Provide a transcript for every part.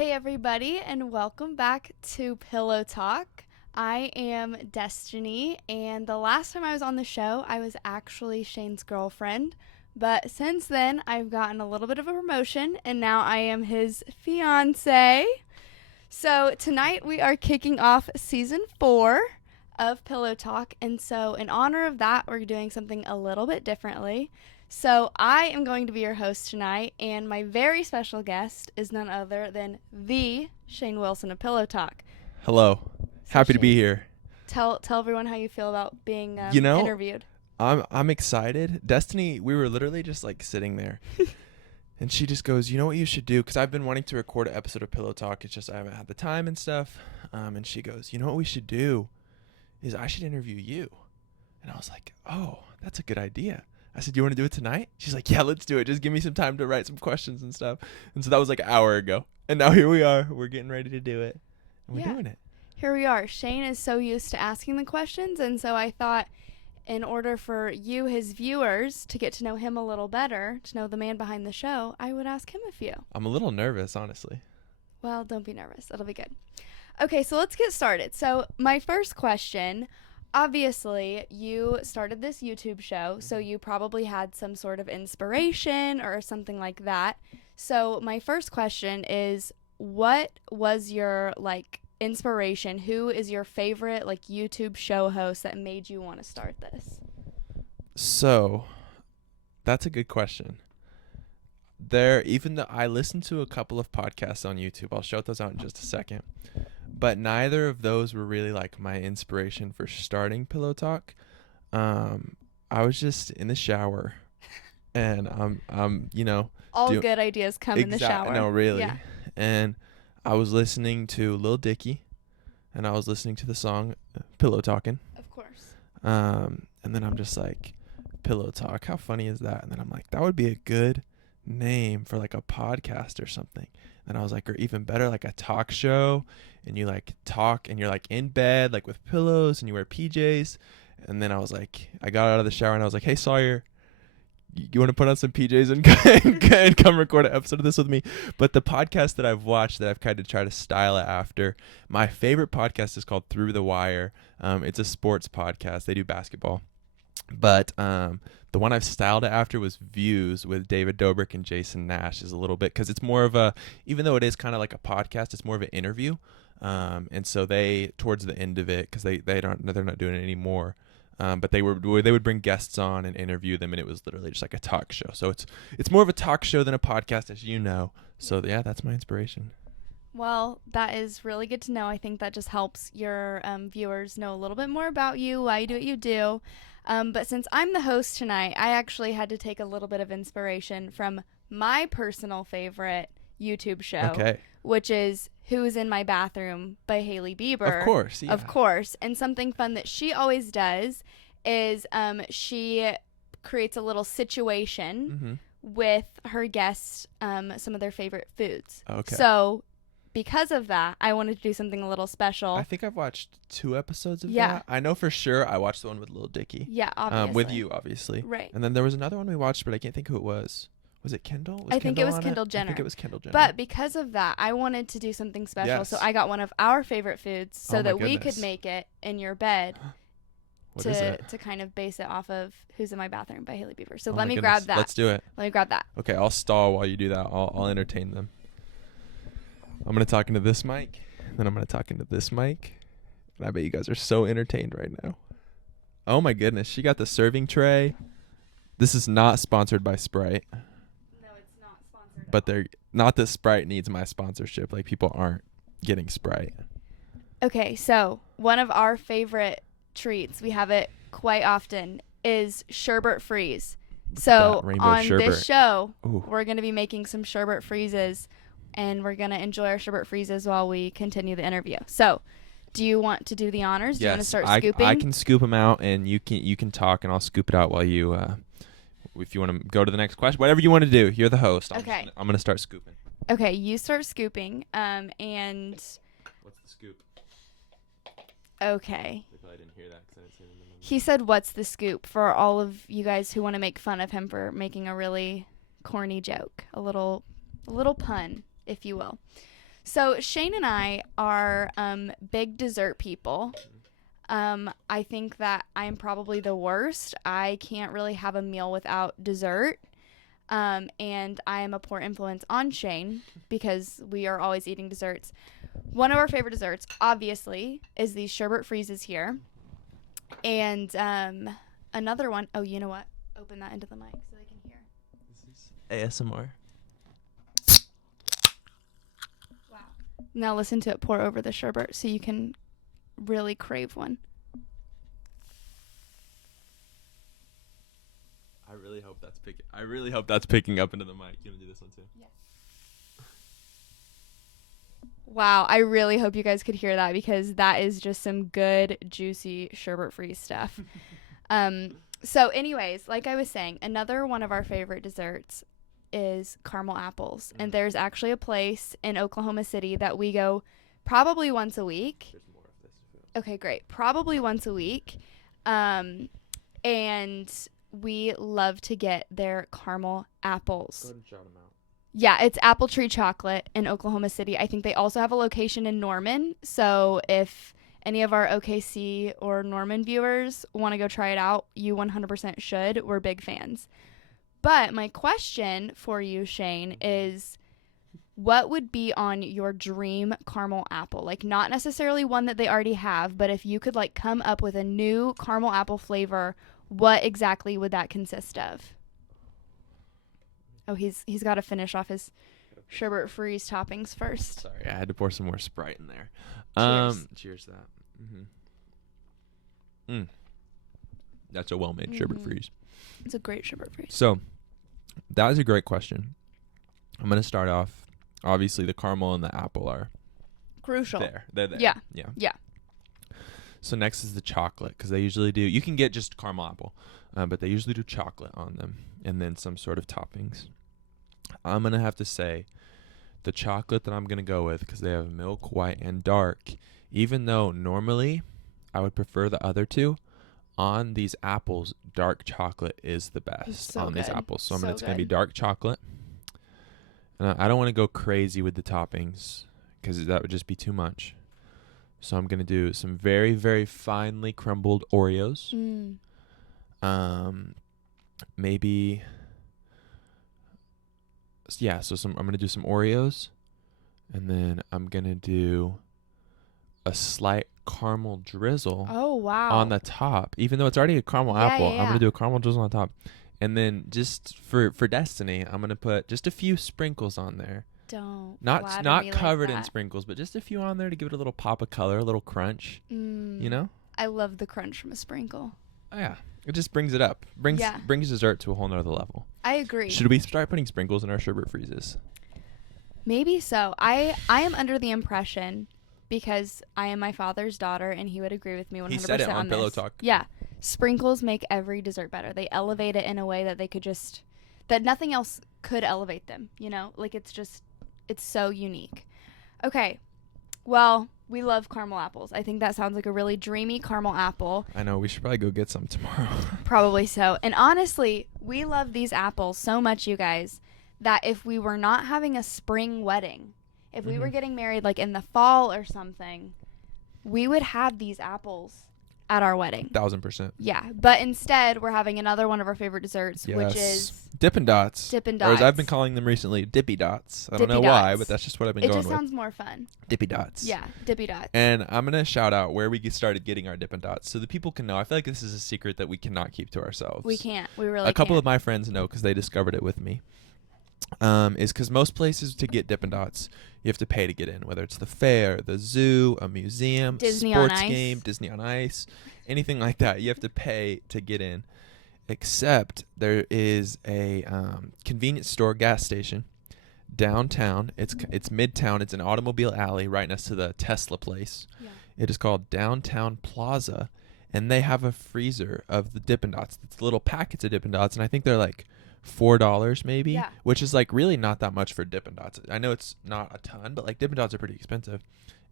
Hey everybody, and welcome back to Pillow Talk. I am Destiny, and the last time I was on the show, I was actually Shane's girlfriend. But since then, I've gotten a little bit of a promotion, and now I am his fiance. So tonight we are kicking off season 4 of Pillow Talk, and so in honor of that, we're doing something a little bit differently. So I am going to be your host tonight, and my very special guest is none other than the Shane Wilson of Pillow Talk. Hello. So Happy to be Shane, here. Tell everyone how you feel about being interviewed. I'm excited. Destiny, we were literally just like sitting there. And she just goes, you know what you should do? Because I've been wanting to record an episode of Pillow Talk. It's just I haven't had the time and stuff. And she goes, you know what we should do is I should interview you. And I was like, oh, that's a good idea. I said, you want to do it tonight? She's like, yeah, let's do it. Just give me some time to write some questions and stuff. And so that was like an hour ago. And now here we are. We're getting ready to do it. And we're doing it. Here we are. Shane is so used to asking the questions. And so I thought in order for you, his viewers, to get to know him a little better, to know the man behind the show, I would ask him a few. I'm a little nervous, honestly. Well, don't be nervous. It'll be good. Okay, so let's get started. So my first question, obviously, you started this YouTube show, so you probably had some sort of inspiration or something like that. So my first question is, what was your, inspiration? Who is your favorite, YouTube show host that made you want to start this? So, that's a good question. Even though I listened to a couple of podcasts on YouTube, I'll shout those out in just a second. But neither of those were really my inspiration for starting Pillow Talk. I was just in the shower, and all good ideas come in the shower. No, really. Yeah. And I was listening to Lil Dicky, and I was listening to the song Pillow Talkin'. Of course. And then I'm just like, Pillow Talk, how funny is that? And then I'm like, that would be a good name for a podcast or something. And I was like, or even better, a talk show, and you talk and you're in bed with pillows and you wear PJs. And then I was like, I got out of the shower and I was like, hey Sawyer, you want to put on some PJs and come record an episode of this with me? But the podcast that I've watched that I've kind of tried to style it after, my favorite podcast is called Through the Wire. It's a sports podcast. They do basketball. But the one I've styled it after was Views with David Dobrik and Jason Nash is a little bit, because it's more of a, even though it is kind of like a podcast, it's more of an interview. And so they, towards the end of it, because they're not doing it anymore. But they would bring guests on and interview them, and it was literally just like a talk show. So it's more of a talk show than a podcast, as you know. So yeah, that's my inspiration. Well, that is really good to know. I think that just helps your viewers know a little bit more about you, why you do what you do. But since I'm the host tonight, I actually had to take a little bit of inspiration from my personal favorite YouTube show, which is Who's in My Bathroom by Hailey Bieber. Of course, yeah. Of course. And something fun that she always does is she creates a little situation with her guests, some of their favorite foods. Okay. So because of that, I wanted to do something a little special. I think I've watched 2 episodes of that. I know for sure I watched the one with Lil Dicky. Yeah, obviously. With you, obviously. Right. And then there was another one we watched, but I can't think who it was. Was it Kendall? I think it was Kendall Jenner. I think it was Kendall Jenner. But because of that, I wanted to do something special. So I got one of our favorite foods so that we could make it in your bed to kind of base it off of Who's in My Bathroom by Hailey Bieber. So let me grab that. Let's do it. Let me grab that. Okay, I'll stall while you do that. I'll entertain them. I'm going to talk into this mic, and then I'm going to talk into this mic. And I bet you guys are so entertained right now. Oh my goodness, she got the serving tray. This is not sponsored by Sprite. No, it's not sponsored. But they're not that Sprite needs my sponsorship. People aren't getting Sprite. Okay, so one of our favorite treats, we have it quite often, is sherbet freeze. So on this show, we're going to be making some sherbet freezes, and we're going to enjoy our sherbet freezes while we continue the interview. So do you want to do the honors? Do you want to start scooping? I can scoop them out, and you can talk, and I'll scoop it out while you, if you want to go to the next question. Whatever you want to do. You're the host. I'm going to start scooping. Okay, you start scooping, and... What's the scoop? Okay. They probably didn't hear that because I didn't see it in the moment. He said, what's the scoop, for all of you guys who want to make fun of him for making a really corny joke. A little pun, if you will. So Shane and I are big dessert people. I think that I'm probably the worst. I can't really have a meal without dessert. And I am a poor influence on Shane because we are always eating desserts. One of our favorite desserts, obviously, is these sherbet freezes here. And another one, oh, you know what? Open that into the mic so they can hear. This is ASMR. Wow. Now listen to it pour over the sherbet so you can really crave one. I really hope that's picking up into the mic. You want to do this one too? Yeah. Wow, I really hope you guys could hear that because that is just some good, juicy sherbet-free stuff. So anyways, like I was saying, another one of our favorite desserts is caramel apples. And there's actually a place in Oklahoma City that we go probably once a week. There's more of this. Okay, great. Probably once a week. And we love to get their caramel apples. Go ahead and shout them out. Yeah, it's Apple Tree Chocolate in Oklahoma City. I think they also have a location in Norman. So if any of our OKC or Norman viewers want to go try it out, you 100% should. We're big fans. But my question for you, Shane, is what would be on your dream caramel apple? Like, not necessarily one that they already have, but if you could, like, come up with a new caramel apple flavor, what exactly would that consist of? Oh, he's got to finish off his sherbet freeze toppings first. Sorry, I had to pour some more Sprite in there. Cheers to that. That's a well-made sherbet freeze. It's a great sherbet freeze. So, that is a great question. I'm going to start off. Obviously, the caramel and the apple are crucial. They're there. Yeah. So next is the chocolate, because they usually do. You can get just caramel apple, but they usually do chocolate on them, and then some sort of toppings. I'm gonna have to say, the chocolate that I'm gonna go with, because they have milk, white, and dark. Even though normally I would prefer the other two, on these apples, dark chocolate is the best on these apples. So it's gonna be dark chocolate. And I don't want to go crazy with the toppings, because that would just be too much. So I'm going to do some very, very finely crumbled Oreos. Maybe, yeah, so I'm going to do some Oreos. And then I'm going to do a slight caramel drizzle on the top. Even though it's already a caramel apple, I'm going to do a caramel drizzle on top. And then just for Destiny, I'm going to put just a few sprinkles on there. Not covered in sprinkles, but just a few on there to give it a little pop of color, a little crunch. You know? I love the crunch from a sprinkle. Oh, yeah. It just brings it up. Brings dessert to a whole nother level. I agree. Should we start putting sprinkles in our sherbet freezes? Maybe so. I am under the impression, because I am my father's daughter, and he would agree with me 100% on this. He said it on Pillow Talk. Yeah. Sprinkles make every dessert better. They elevate it in a way that they could just, that nothing else could elevate them, you know? Like, it's so unique. Okay. Well, we love caramel apples. I think that sounds like a really dreamy caramel apple. I know. We should probably go get some tomorrow. Probably so. And honestly, we love these apples so much, you guys, that if we were not having a spring wedding, if we were getting married like in the fall or something, we would have these apples at our wedding. 1000%. Yeah. But instead, we're having another one of our favorite desserts, which is Dippin' Dots. Dippin' Dots. Or as I've been calling them recently, Dippy Dots. I don't know why, but that's just what I've been going with. It just sounds more fun. Dippy Dots. Yeah, Dippy Dots. And I'm going to shout out where we started getting our Dippin' Dots so the people can know. I feel like this is a secret that we cannot keep to ourselves. We can't. We really can't. A couple of my friends know because they discovered it with me. Is because most places to get Dippin' Dots, you have to pay to get in, whether it's the fair, the zoo, a museum, Disney sports on Ice. game, Disney on Ice, anything like that. You have to pay to get in. Except there is a convenience store gas station downtown. It's midtown. It's an automobile alley right next to the Tesla place. Yeah. It is called Downtown Plaza, and they have a freezer of the Dippin' Dots. It's little packets of Dippin' Dots, and I think they're like $4 maybe, Yeah. which is like really not that much for Dippin' Dots. I know it's not a ton, but like Dippin' Dots are pretty expensive.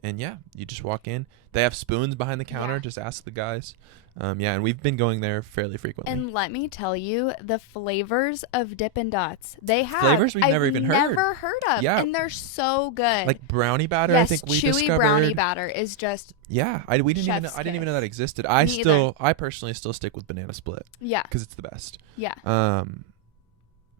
And yeah, you just walk in. They have spoons behind the counter. Yeah. Just ask the guys. Yeah, and we've been going there fairly frequently. And let me tell you, the flavors of Dippin' Dots they have Flavors we've I've never even never heard of. Yeah. And they're so good. Like brownie batter, yes, I think we chewy discovered. brownie batter is just Yeah, I didn't even know that existed. I personally still stick with banana split. Yeah. Because it's the best. Yeah.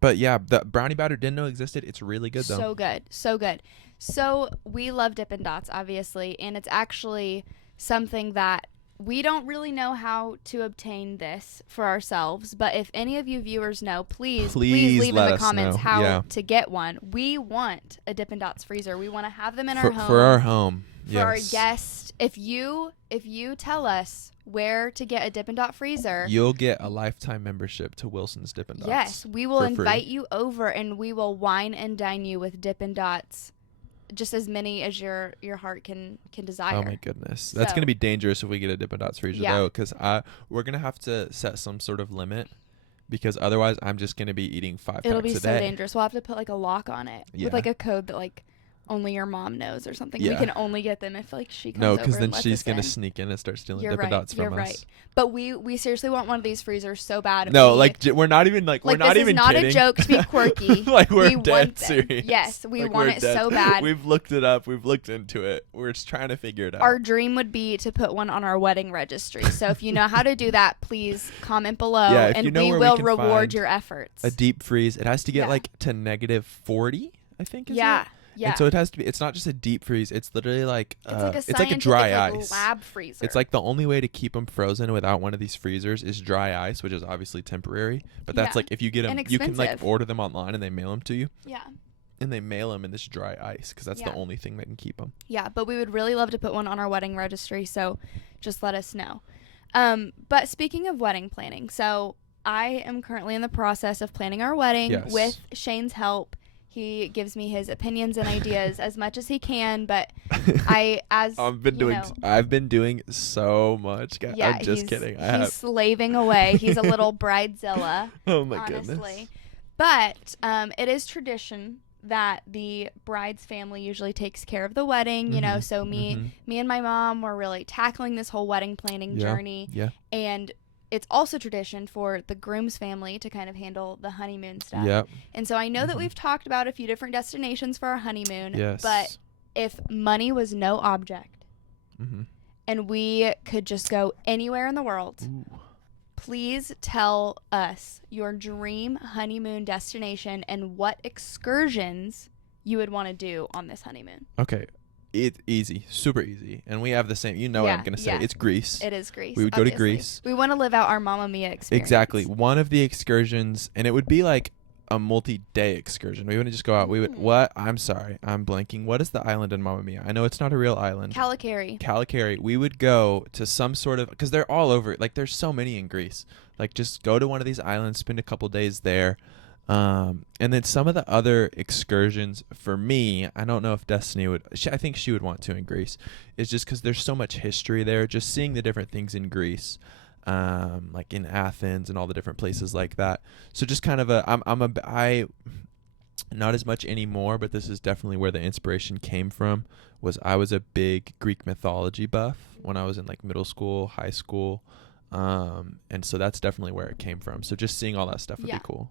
But yeah, the brownie batter didn't know existed. It's really good though. So good. So good. So we love Dippin' Dots, obviously, and it's actually something that we don't really know how to obtain this for ourselves, but if any of you viewers know, please leave in the comments how to get one. We want a Dippin' Dots freezer. We want to have them in our home. For our home. For our guests. If you tell us where to get a Dippin' Dot freezer, you'll get a lifetime membership to Wilson's Dippin' Dots. Yes, we will invite you over and we will wine and dine you with Dippin' Dots. Just as many as your heart can desire. Oh my goodness, that's gonna be dangerous if we get a Dippin' Dots freezer though, because we're gonna have to set some sort of limit, because otherwise I'm just gonna be eating 5 packs a day. It'll be so dangerous. We'll have to put like a lock on it with like a code that like only your mom knows or something. We can only get them if like she comes over. No, because then and she's gonna sneak in and start stealing Dippin' Dots from us. You're right. But we seriously want one of these freezers so bad. No, we're not even we're not even this is not kidding. a joke to be quirky. Like we're dead serious. Yes, we want it so bad. We've looked it up. We've looked into it. We're just trying to figure it out. Our dream would be to put one on our wedding registry. So if you know how to do that, please comment below, and we will reward your efforts. A deep freeze. It has to get like to -40, I think. Yeah. And so it has to be. It's not just a deep freeze. It's literally like it's like a dry like ice lab freezer. It's like the only way to keep them frozen without one of these freezers is dry ice, which is obviously temporary. But that's like if you get them, you can like order them online and they mail them to you. Yeah. And they mail them in this dry ice because that's the only thing that can keep them. Yeah, but we would really love to put one on our wedding registry. So just let us know. But speaking of wedding planning, so I am currently in the process of planning our wedding with Shane's help. He gives me his opinions and ideas as much as he can, but I've been doing so much. Yeah, I'm just kidding. He's slaving away. He's a little bridezilla. Oh my honestly. goodness. But it is tradition that the bride's family usually takes care of the wedding, you know. So me and my mom were really tackling this whole wedding planning journey. Yeah. And it's also tradition for the groom's family to kind of handle the honeymoon stuff. Yep. And so I know that we've talked about a few different destinations for our honeymoon. Yes. But if money was no object and we could just go anywhere in the world, please tell us your dream honeymoon destination and what excursions you would want to do on this honeymoon. Okay. It's easy, super easy, and we have the same. You know what I'm gonna say? It's Greece. It is Greece. We would go to Greece. We want to live out our Mamma Mia experience. Exactly. One of the excursions, and it would be like a multi-day excursion. We wouldn't just go out. We would. What? I'm sorry, I'm blanking. What is the island in Mamma Mia? I know it's not a real island. Calicari. We would go to some sort of, because they're all over. Like there's so many in Greece. Like just go to one of these islands, spend a couple days there. And then some of the other excursions for me, I don't know if Destiny would, I think she would want to in Greece, is just because there's so much history there, just seeing the different things in Greece, like in Athens and all the different places like that. So just kind of I not as much anymore, but this is definitely where the inspiration came from. I was a big Greek mythology buff when I was in like middle school, high school, and so that's definitely where it came from. So just seeing all that stuff would be cool.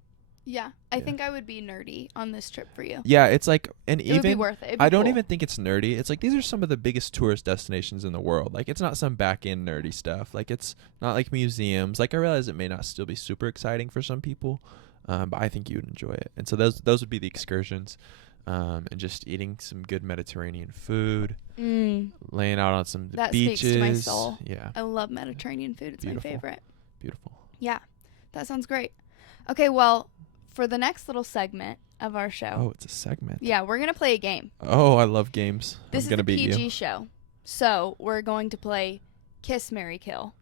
Yeah, I think I would be nerdy on this trip for you. Yeah, it's like, and it would be worth it. I don't even think it's nerdy. It's like these are some of the biggest tourist destinations in the world. Like it's not some back end nerdy stuff. Like it's not like museums. Like I realize it may not still be super exciting for some people, but I think you would enjoy it. And so those would be the excursions, and just eating some good Mediterranean food, laying out on some beaches. Speaks to my soul. Yeah, I love Mediterranean food. It's my favorite. Beautiful. Yeah, that sounds great. Okay, well, for the next little segment of our show. Oh, it's a segment. Yeah, we're going to play a game. Oh, I love games. This is a PG show. So, we're going to play Kiss, Marry, Kill.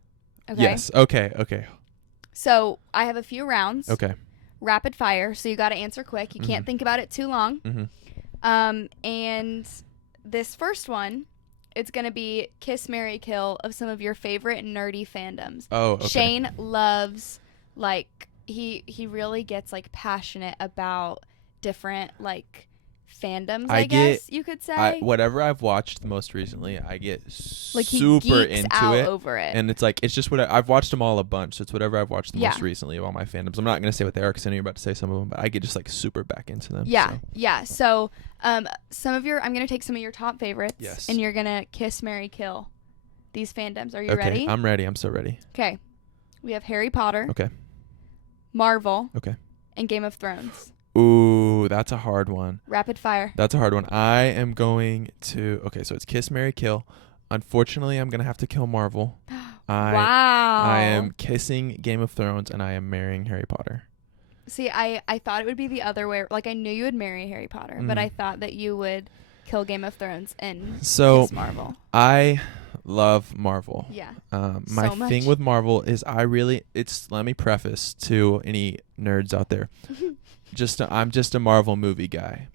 Okay? Yes. Okay. So, I have a few rounds. Okay. Rapid fire, so you got to answer quick. You can't think about it too long. And this first one, it's going to be Kiss, Marry, Kill of some of your favorite nerdy fandoms. Oh, okay. Shane loves, like, he really gets like passionate about different like fandoms, I I get guess you could say. whatever I've watched the most recently, I get Like he super geeks into out it. over it. And it's like, it's just what I've watched them all a bunch. So it's whatever I've watched the Yeah. most recently of all my fandoms. I'm not going to say what they are because I know you're about to say some of them, but I get just like super back into them. Yeah. So. Yeah. So some of your I'm gonna take some of your top favorites. Yes. And you're gonna kiss, marry, kill these fandoms. Are you Okay, ready? I'm ready. I'm so ready. Okay. We have Harry Potter, Okay. Marvel, Okay. and Game of Thrones. Ooh, that's a hard one. Rapid fire. That's a hard one. I am going to, okay, so it's kiss, marry, kill. Unfortunately, I'm going to have to kill Marvel. Wow. I am kissing Game of Thrones, and I am marrying Harry Potter. See, I thought it would be the other way. Like, I knew you would marry Harry Potter, but I thought that you would kill Game of Thrones and kiss Marvel. I love Marvel. Yeah. My so much. thing with Marvel is let me preface to any nerds out there. I'm just a Marvel movie guy.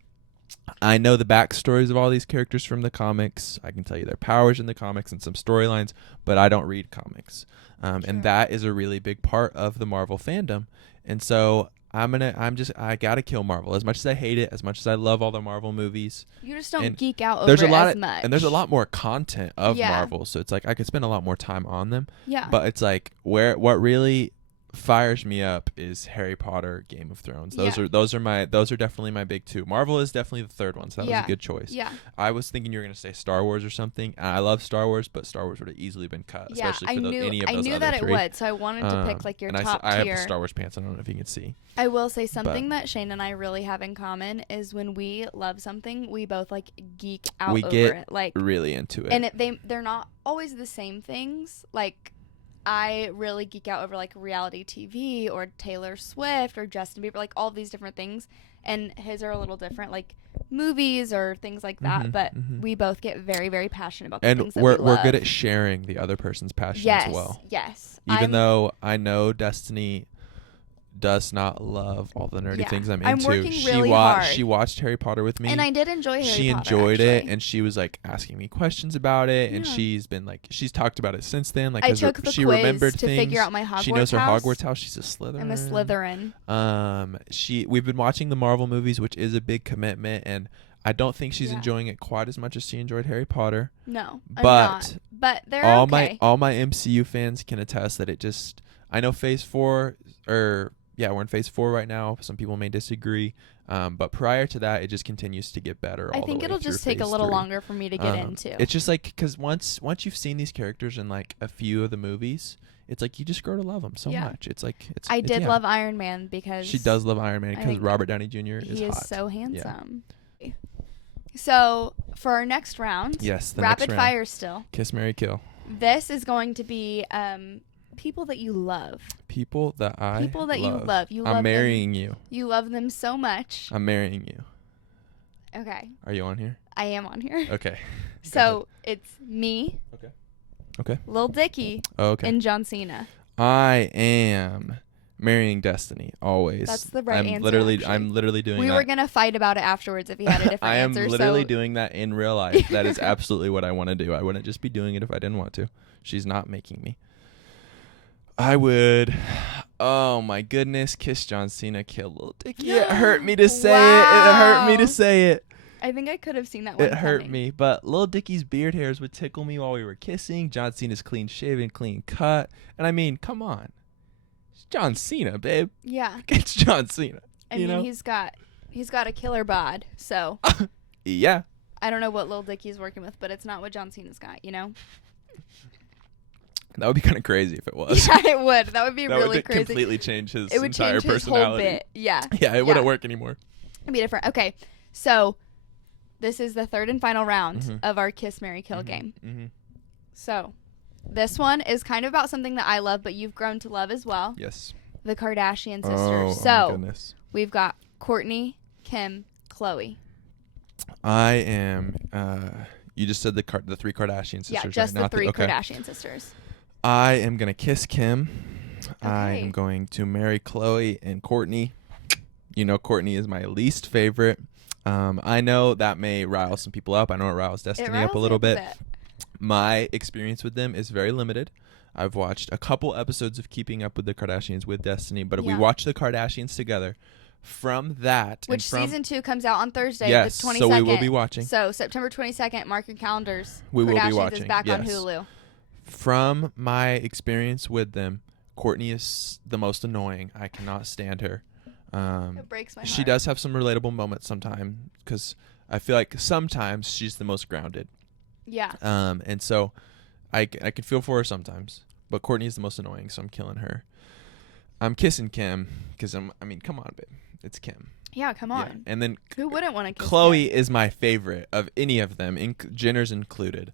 I know the backstories of all these characters from the comics. I can tell you their powers in the comics and some storylines, but I don't read comics. And that is a really big part of the Marvel fandom. And so I gotta kill Marvel. As much as I hate it, as much as I love all the Marvel movies. You just don't geek out over it as much. And there's a lot more content of Yeah. Marvel. So it's like I could spend a lot more time on them. Yeah. But it's like what really fires me up is Harry Potter, Game of Thrones. Those are definitely my big two. Marvel is definitely the third one, so that was a good choice. Yeah. I was thinking you were gonna say Star Wars or something. I love Star Wars, but Star Wars would have easily been cut, especially for any of those I knew other that three. It would, so I wanted to pick like your top I have tier. the Star Wars pants. I don't know if you can see. I will say something that Shane and I really have in common is when we love something, we both like geek out over it. Like really into it. And they're not always the same things. Like I really geek out over like reality TV or Taylor Swift or Justin Bieber, like all these different things. And his are a little different, like movies or things like that. But we both get very, very passionate about the things that we love. And we're good at sharing the other person's passion as well. Yes. Even though I know Destiny does not love all the nerdy things I'm into. I'm working really hard. She watched Harry Potter with me. And I did enjoy Harry Potter. She enjoyed actually. it, and she was like asking me questions about it, and she's talked about it since then. Like I took the she quiz remembered to things. figure out my Hogwarts She knows her house. Hogwarts house. She's a Slytherin. I'm a Slytherin. We've been watching the Marvel movies, which is a big commitment, and I don't think she's enjoying it quite as much as she enjoyed Harry Potter. No, I'm but not. But they're all okay. my MCU fans can attest that it just. I know Phase 4 we're in Phase 4 right now. Some people may disagree, but prior to that, it just continues to get better. I think it'll just take a little longer for me to get into. It's just like because once you've seen these characters in like a few of the movies, it's like you just grow to love them so much. It's like I did love Iron Man because she does love Iron Man because Robert Downey Jr. is hot. He is so handsome. Yeah. So for our next round, rapid fire still. Kiss, marry, kill. This is going to be people that you love. People that you love. I'm marrying you. You love them so much. I'm marrying you. Okay. Are you on here? I am on here. Okay. So it's me. Okay. Lil Dicky. Okay. And John Cena. I am marrying Destiny always. That's the right answer. I'm literally doing that. We were gonna fight about it afterwards if he had a different answer. I am literally doing that in real life. That is absolutely what I want to do. I wouldn't just be doing it if I didn't want to. She's not making me. I would, oh my goodness, kiss John Cena, kill Lil Dicky. It hurt me to say it. It hurt me to say it. I think I could have seen that one. It hurt me, but Lil Dicky's beard hairs would tickle me while we were kissing. John Cena's clean shaven, clean cut. And I mean, come on. It's John Cena, babe. Yeah. It's John Cena. I mean, he's got a killer bod, so. Yeah. I don't know what Lil Dicky's working with, but it's not what John Cena's got, you know? That would be kind of crazy if it was. Yeah, it would. That would be that really would crazy. Completely change his it would entire change his personality. whole bit. Yeah. Yeah, it wouldn't work anymore. It'd be different. Okay, so this is the third and final round of our Kiss, Marry, Kill game. Mm-hmm. So this one is kind of about something that I love, but you've grown to love as well. Yes. The Kardashian sisters. Oh so my goodness. We've got Kourtney, Kim, Khloe. I am. You just said the three Kardashian sisters. Yeah, just right? the three Kardashian sisters. I am gonna kiss Kim. Okay. I am going to marry Khloe and Kourtney. You know, Kourtney is my least favorite. I know that may rile some people up. I know it riles Destiny up a little bit. My experience with them is very limited. I've watched a couple episodes of Keeping Up with the Kardashians with Destiny, but we Yeah. watched the Kardashians together. From that, Which season 2 comes out on Thursday, yes, the 22nd. so we will be watching. So September 22nd, mark your calendars. We will be Kardashians watching. is back on Yes. Hulu. From my experience with them, Courtney is the most annoying. I cannot stand her. It breaks my heart. She does have some relatable moments sometimes because I feel like sometimes she's the most grounded. Yeah. And so I can feel for her sometimes, but Courtney is the most annoying, so I'm killing her. I'm kissing Kim because come on, babe. It's Kim. Yeah, come on. Yeah. And then Who wouldn't want to kiss Chloe Kim? is my favorite of any of them, Jenner's included.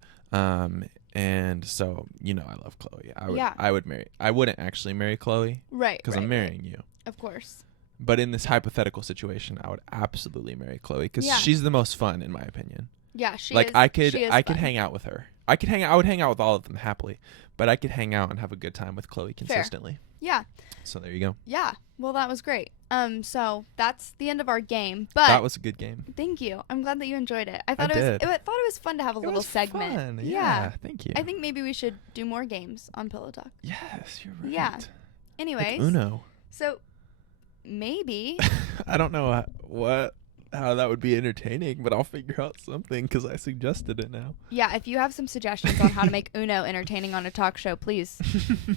And so, I love Chloe. I would marry. I wouldn't actually marry Chloe. Right. Because I'm marrying you. Of course. But in this hypothetical situation, I would absolutely marry Chloe because Yeah. she's the most fun, in my opinion. Yeah, she like is. I could she is I could fun. hang out with her. I would hang out with all of them happily, but I could hang out and have a good time with Chloe consistently. Yeah. So there you go. Yeah. Well, that was great. So that's the end of our game. But That was a good game. thank you. I'm glad that you enjoyed it. I did. thought it was fun to have a little segment. Fun. Yeah. Thank you. I think maybe we should do more games on Pillow Talk. Yes, you're right. Yeah. Anyways, Like Uno. so maybe I don't know how that would be entertaining, but I'll figure out something because I suggested it now. yeah, if you have some suggestions on how to make Uno entertaining on a talk show, please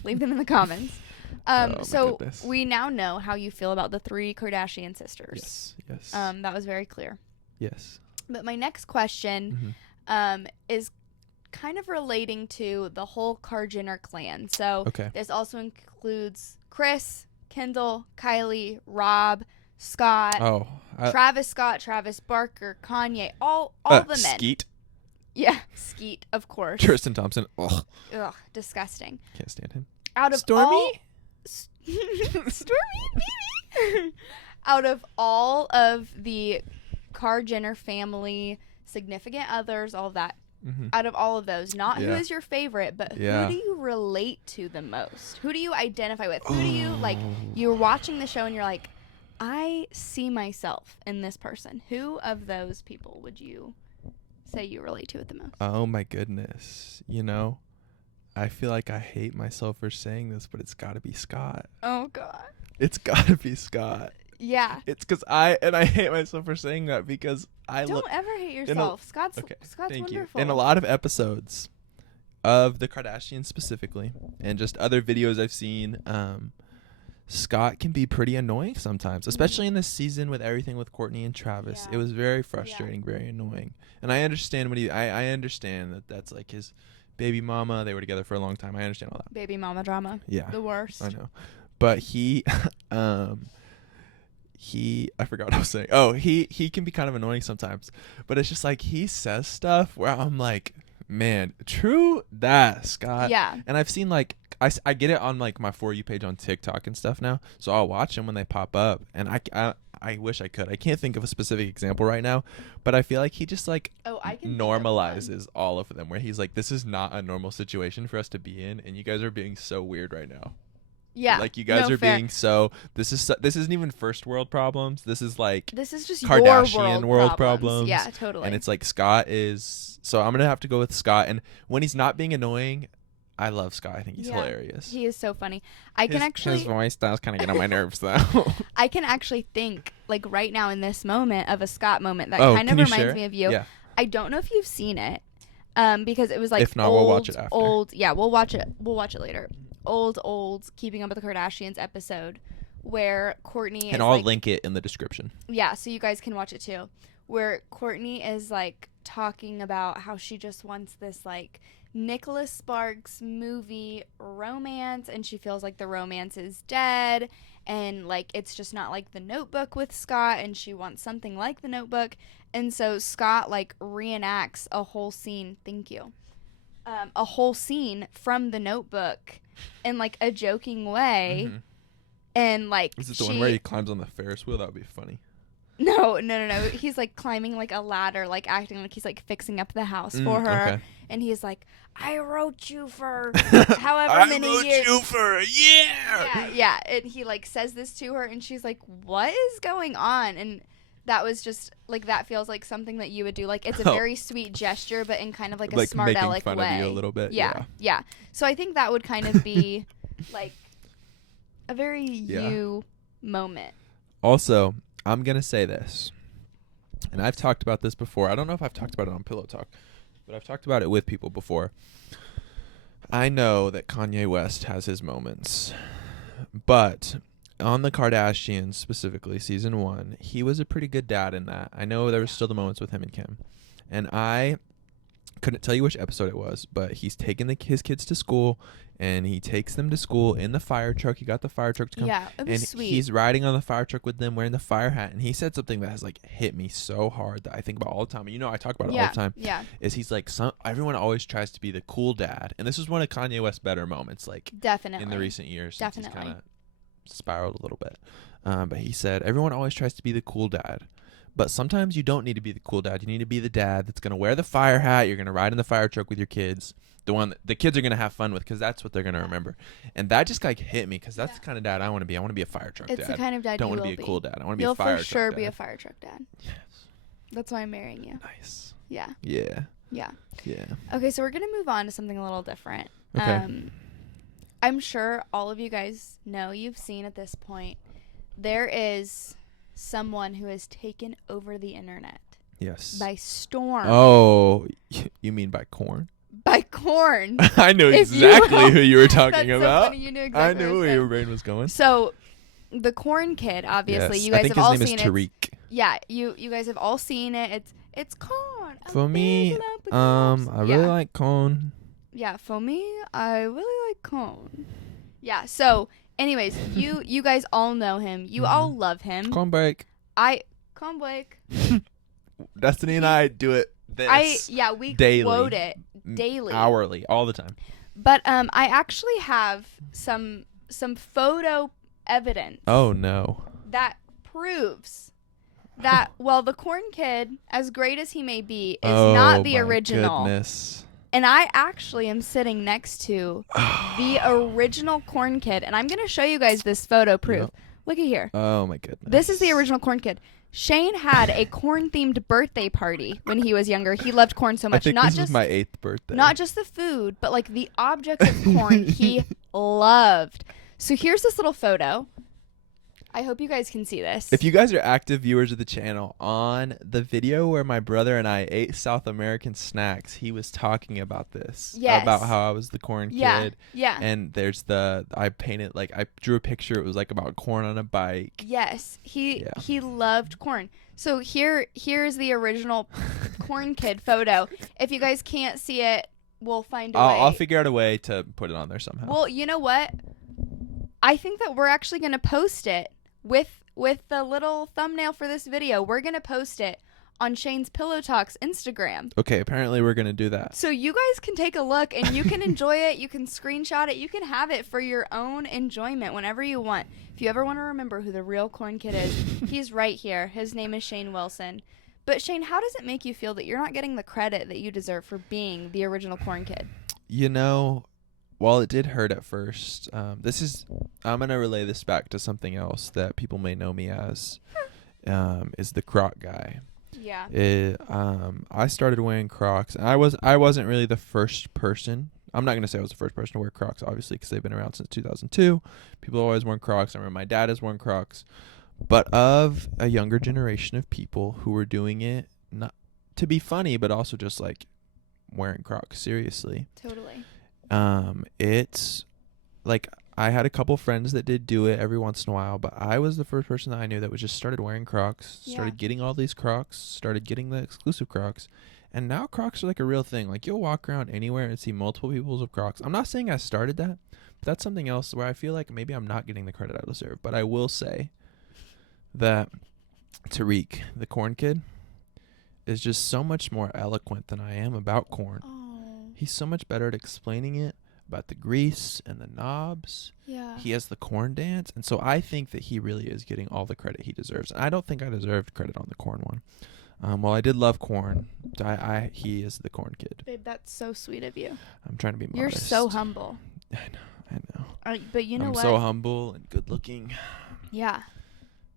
leave them in the comments. My So goodness. we now know how you feel about the 3 Kardashian sisters. Yes. That was very clear. Yes. But my next question is kind of relating to the whole Jenner clan. So Okay. this also includes Chris, Kendall, Kylie, Rob, Scott, Oh. Travis Scott, Travis Barker, Kanye, all the men. Skeet. Yeah, Skeet, of course. Tristan Thompson. Ugh. Ugh, disgusting. Can't stand him. Out of Stormy? Stormy, maybe. Out of all of the Jenner family, significant others, all of that. Mm-hmm. Out of all of those, not who Yeah. is your favorite, but Yeah. who do you relate to the most? Who do you identify with? Who do you like? You're watching the show and you're like, I see myself in this person. Who of those people would you say you relate to it the most? Oh my goodness. I feel like I hate myself for saying this, but it's got to be Scott. Oh God. It's got to be Scott. Yeah. It's because I hate myself for saying that because Don't ever hate yourself. Scott's thank wonderful. you. In a lot of episodes of the Kardashians specifically, and just other videos I've seen, Scott can be pretty annoying sometimes, especially in this season with everything with Courtney and Travis. Yeah. It was very frustrating, very annoying. And I understand I understand that that's like his baby mama. They were together for a long time. I understand all that. Baby mama drama. Yeah. The worst. I know. But he I forgot what I was saying. Oh, he can be kind of annoying sometimes. But it's just like he says stuff where I'm like, man, true that, Scott. Yeah. And I've seen like I get it on like my For You page on TikTok and stuff now. So I'll watch them when they pop up. And I wish I could. I can't think of a specific example right now, but I feel like he just like I can think of one. normalizes all of them where he's like, this is not a normal situation for us to be in, and you guys are being so weird right now. Yeah. Like you guys are fair. being so this isn't even first world problems. This is like This is just Kardashian your world problems. Yeah, totally. And it's like Scott is so I'm gonna have to go with Scott, and when he's not being annoying, I love Scott. I think he's hilarious. He is so funny. His voice does kind of get on my nerves though. I can actually think like right now in this moment of a Scott moment that kind of can you reminds share? me of you. Yeah. I don't know if you've seen it, because it was like If not, we'll watch it after. Old, yeah, we'll watch it. We'll watch it later. Old Keeping Up with the Kardashians episode where Courtney is And I'll like, link it in the description. yeah, so you guys can watch it too. Where Courtney is like talking about how she just wants this like Nicholas Sparks movie romance, and she feels like the romance is dead, and like it's just not like The Notebook with Scott, and she wants something like The Notebook. And so Scott like reenacts a whole scene. Thank you. A whole scene from The Notebook in like a joking way. Mhm. And like Is it the one where he climbs on the Ferris wheel? That would be funny. No. He's like climbing like a ladder, like acting like he's like fixing up the house for her. Okay. And he's like, I wrote you for however many years. I wrote you for a year. Yeah. And he like says this to her, and she's like, what is going on? And that was just like, that feels like something that you would do. Like, it's a Oh. very sweet gesture, but in kind of like a Like smart making aleck fun way. of you a little bit. Yeah. So I think that would kind of be like a very Yeah. you moment. Also, I'm going to say this, and I've talked about this before. I don't know if I've talked about it on Pillow Talk, but I've talked about it with people before. I know that Kanye West has his moments, but on the Kardashians, specifically season 1, he was a pretty good dad in that. I know there was still the moments with him and Kim, and I couldn't tell you which episode it was, but he's taking his kids to school, and he takes them to school in the fire truck. He got the fire truck to come. Yeah, it was and sweet. He's riding on the fire truck with them, wearing the fire hat, and he said something that has like hit me so hard that I think about all the time. You know, I talk about it all the time. Yeah. Is he's like, everyone always tries to be the cool dad, and this is one of Kanye West's better moments, like Definitely. in the recent years. Since he's Definitely. kind of spiraled a little bit. But he said everyone always tries to be the cool dad. But sometimes you don't need to be the cool dad. You need to be the dad that's going to wear the fire hat. You're going to ride in the fire truck with your kids. The one that the kids are going to have fun with, because that's what they're going to remember. And that just like hit me, because that's the kind of dad I want to be. I want to be a fire truck dad. It's the kind of dad Don't you want to will be a cool dad. I want to be You'll a fire for truck sure dad. be a fire truck dad. Yes. That's why I'm marrying you. Nice. Yeah. Yeah. Yeah. Yeah. Okay, so we're going to move on to something a little different. Okay. I'm sure all of you guys know, you've seen at this point, there is someone who has taken over the internet Yes. by storm. Oh, you mean by corn? By corn. I knew If you exactly will. who you were That's talking so about. funny. You knew exactly I what knew was where your saying. brain was going. So, the corn kid, obviously, Yes. you guys I think have all his seen name is it. Tariq. Yeah, you guys have all seen it. It's corn. A For me, big lump of carbs. I really like corn. Yeah, for me, I really like corn. Yeah, so anyways, you guys all know him. You all love him. Corn break. Corn Blake. Destiny and I do it We daily. quote it daily. Hourly, all the time. But I actually have some photo evidence Oh no. that proves that while the corn kid, as great as he may be, is not the original. Goodness. And I actually am sitting next to the original corn kid, and I'm going to show you guys this photo proof. Yep. Look at here. Oh my goodness. This is the original corn kid. Shane had a corn-themed birthday party when he was younger. He loved corn so much. I think Not this just was my 8th birthday. not just the food, but like the objects of corn he loved. So here's this little photo. I hope you guys can see this. If you guys are active viewers of the channel, on the video where my brother and I ate South American snacks, he was talking about this. Yes. About how I was the corn kid. Yeah. And there's I drew a picture. It was like about corn on a bike. Yes. He loved corn. So here's the original corn kid photo. If you guys can't see it, we'll find a way. I'll figure out a way to put it on there somehow. Well, you know what? I think that we're actually going to post it with the little thumbnail for this video. We're going to post it on Shane's Pillow Talks Instagram. Okay, apparently we're going to do that. So you guys can take a look and you can enjoy it. You can screenshot it. You can have it for your own enjoyment whenever you want. If you ever want to remember who the real corn kid is, he's right here. His name is Shane Wilson. But Shane, how does it make you feel that you're not getting the credit that you deserve for being the original corn kid? You know, while it did hurt at first, I'm going to relay this back to something else that people may know me as, is the Croc guy. Yeah. I started wearing Crocs, and I wasn't really the first person. I'm not going to say I was the first person to wear Crocs, obviously, because they've been around since 2002. People always worn Crocs. I remember my dad has worn Crocs. But of a younger generation of people who were doing it, not to be funny, but also just like wearing Crocs seriously. Totally. It's like I had a couple friends that did do it every once in a while, but I was the first person that I knew that was just started wearing Crocs, started getting all these Crocs, started getting the exclusive Crocs, and now Crocs are like a real thing. Like you'll walk around anywhere and see multiple people's of Crocs. I'm not saying I started that, but that's something else where I feel like maybe I'm not getting the credit I deserve. But I will say that Tariq, the corn kid, is just so much more eloquent than I am about corn. Oh. He's so much better at explaining it, about the grease and the knobs. Yeah. He has the corn dance. And so I think that he really is getting all the credit he deserves. And I don't think I deserved credit on the corn one. While I did love corn, he is the corn kid. Babe, that's so sweet of you. I'm trying to be modest. You're so humble. I know. But you know I'm what? so humble and good looking. Yeah.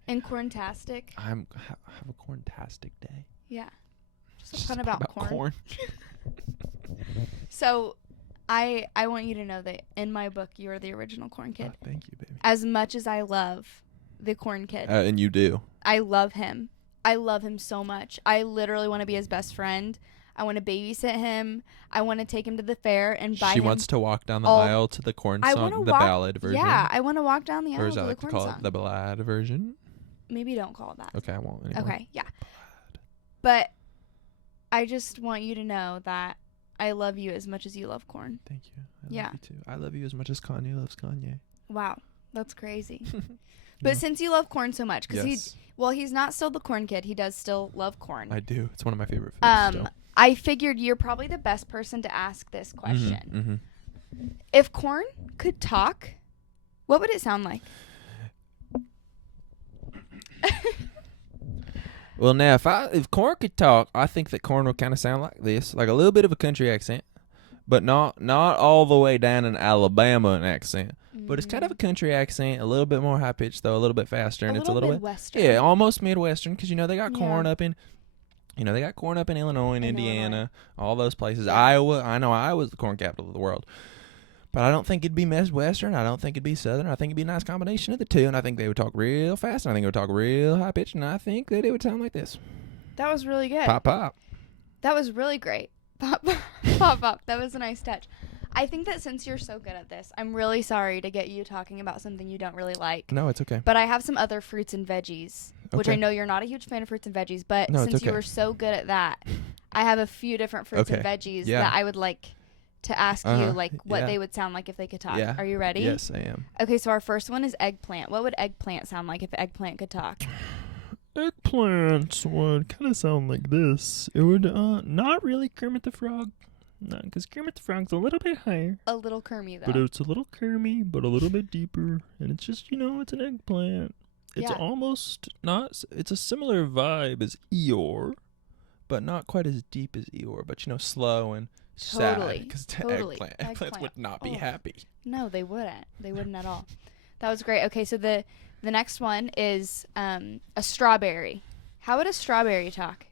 And corntastic. Have a corntastic day. Yeah. Just fun about corn. corn. So, I want you to know that in my book, you're the original corn kid. Thank you, baby. As much as I love the corn kid. And you do. I love him. I love him so much. I literally want to be his best friend. I want to babysit him. I want to take him to the fair and buy him. She wants to walk down the aisle to the corn song, the ballad version. Yeah, I want to walk down the aisle or is to that the like corn to call song. it the ballad version? Maybe don't call it that. Okay, I won't anymore. Okay, yeah. But I just want you to know that I love you as much as you love corn. Thank you. I love you too. I love you as much as Kanye loves Kanye. Wow, that's crazy. But since you love corn so much, because he's not still the corn kid. He does still love corn. I do. It's one of my favorite foods still. I figured you're probably the best person to ask this question. If corn could talk, what would it sound like? Well, now, if corn could talk, I think that corn would kind of sound like this, like a little bit of a country accent, but not all the way down in Alabama an accent. But it's kind of a country accent, a little bit more high pitched though, a little bit faster, and it's a little bit Midwestern. Yeah, almost Midwestern, because they got corn up in. They got corn up in Illinois and Indiana, all those places. Yeah. Iowa, I know Iowa's the corn capital of the world. But I don't think it'd be Midwestern. I don't think it'd be Southern. I think it'd be a nice combination of the two. And I think they would talk real fast. And I think they would talk real high pitched. And I think that it would sound like this. That was really good. Pop, pop. That was really great. Pop, pop, pop, pop. That was a nice touch. I think that since you're so good at this, I'm really sorry to get you talking about something you don't really like. No, it's okay. But I have some other fruits and veggies, which I know you're not a huge fan of fruits and veggies. But since you were so good at that, I have a few different fruits and veggies that I would like to ask you, like what they would sound like if they could talk. Yeah. Are you ready? Yes, I am. Okay, so our first one is eggplant. What would eggplant sound like if eggplant could talk? Eggplants would kind of sound like this. It would not really Kermit the Frog. No, because Kermit the Frog's a little bit higher. A little Kermie, though. But it's a little Kermie, but a little bit deeper. And it's just, it's an eggplant. It's almost not, it's a similar vibe as Eeyore, but not quite as deep as Eeyore. But, slow and sad. Because eggplants would not be happy. No, they wouldn't. They wouldn't at all. That was great. Okay, so the next one is a strawberry. How would a strawberry talk?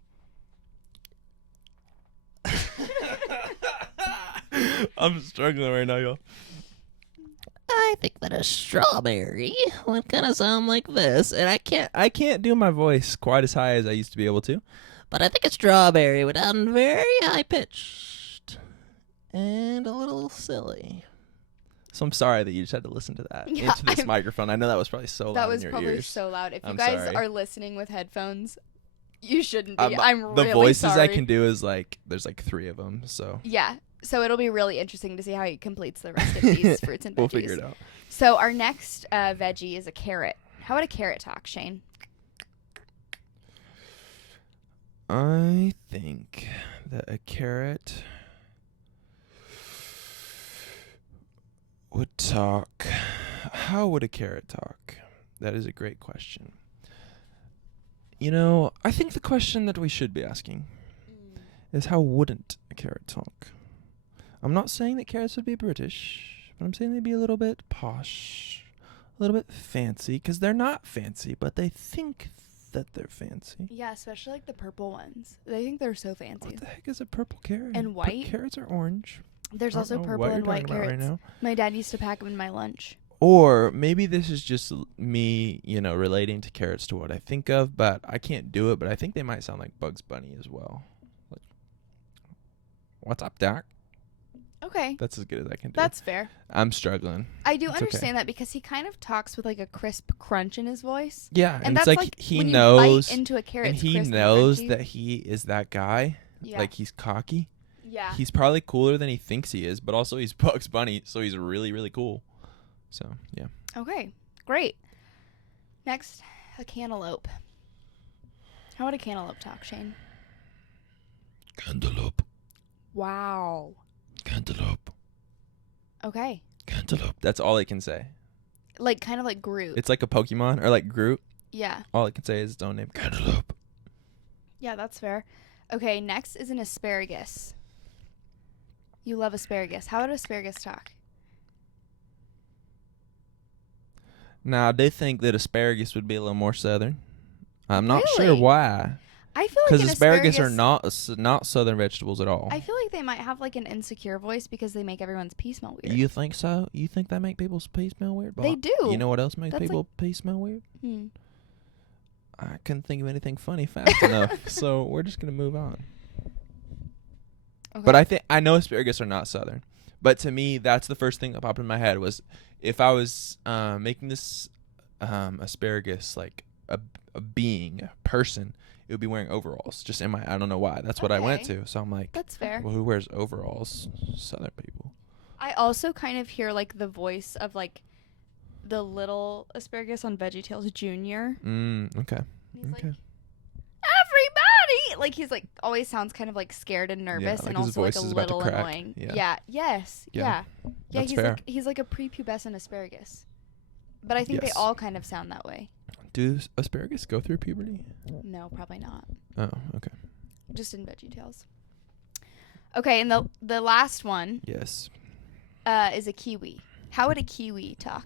I'm struggling right now, y'all. I think that a strawberry would kind of sound like this, and I can't do my voice quite as high as I used to be able to. But I think a strawberry would sound very high pitched and a little silly. So I'm sorry that you just had to listen to that into this microphone. I know that was probably so loud in your ears. That was probably so loud. If you I'm guys sorry. are listening with headphones, you shouldn't be. I'm really sorry. The voices sorry. I can do is there's 3 of them. So yeah. So it'll be really interesting to see how he completes the rest of these fruits and veggies. We'll figure it out. So our next veggie is a carrot. How would a carrot talk, Shane? I think that a carrot would talk. How would a carrot talk? That is a great question. I think the question that we should be asking is how wouldn't a carrot talk? I'm not saying that carrots would be British, but I'm saying they'd be a little bit posh, a little bit fancy, because they're not fancy, but they think that they're fancy. Yeah, especially like the purple ones. They think they're so fancy. What the heck is a purple carrot? And white? Carrots are orange. There's also purple and white carrots. Right now. My dad used to pack them in my lunch. Or maybe this is just me, relating to carrots to what I think of, but I can't do it, but I think they might sound like Bugs Bunny as well. Like, what's up, Doc? Okay. That's as good as I can do. That's fair. I'm struggling. I do understand that because he kind of talks with like a crisp crunch in his voice. Yeah, and that's it's like he when knows you bite into a carrot, and he knows that he is that guy. Yeah. Like he's cocky. Yeah. He's probably cooler than he thinks he is, but also he's Bugs Bunny, so he's really, really cool. So, yeah. Okay, great. Next, a cantaloupe. How would a cantaloupe talk, Shane? Cantaloupe. Wow. Cantaloupe. Okay. Cantaloupe. That's all it can say. Like, kind of like Groot. It's like a Pokemon, or like Groot. Yeah. All it can say is its own name. Cantaloupe. Yeah, that's fair. Okay, next is an asparagus. You love asparagus. How would asparagus talk? Now, I do think that asparagus would be a little more southern. I'm not sure Really? why. I feel like Because an asparagus are not southern vegetables at all. I feel like they might have like an insecure voice because they make everyone's pee smell weird. You think so? You think that make people's pee smell weird? They do. You know what else makes That's people pee smell weird? Hmm. I couldn't think of anything funny fast enough, so we're just gonna move on. Okay. But I know asparagus are not southern, but to me that's the first thing that popped in my head was if I was making this asparagus like a person, it would be wearing overalls. Just in my I don't know why. That's what I went Okay. to. So I'm like, That's fair. well, who wears overalls? Southern people. I also kind of hear like the voice of like the little asparagus on VeggieTales Junior. Okay. He's Okay. like, everybody! Like he's like always sounds kind of like scared and nervous like and his also like voice a is about to little crack. annoying. Yeah. Yes. Yeah. Yeah. That's fair. He's like a prepubescent asparagus. But I think they Yes. all kind of sound that way. Do asparagus go through puberty? No, probably not. Oh, okay. Just in VeggieTales. Okay, and the last one Yes. is a kiwi. How would a kiwi talk?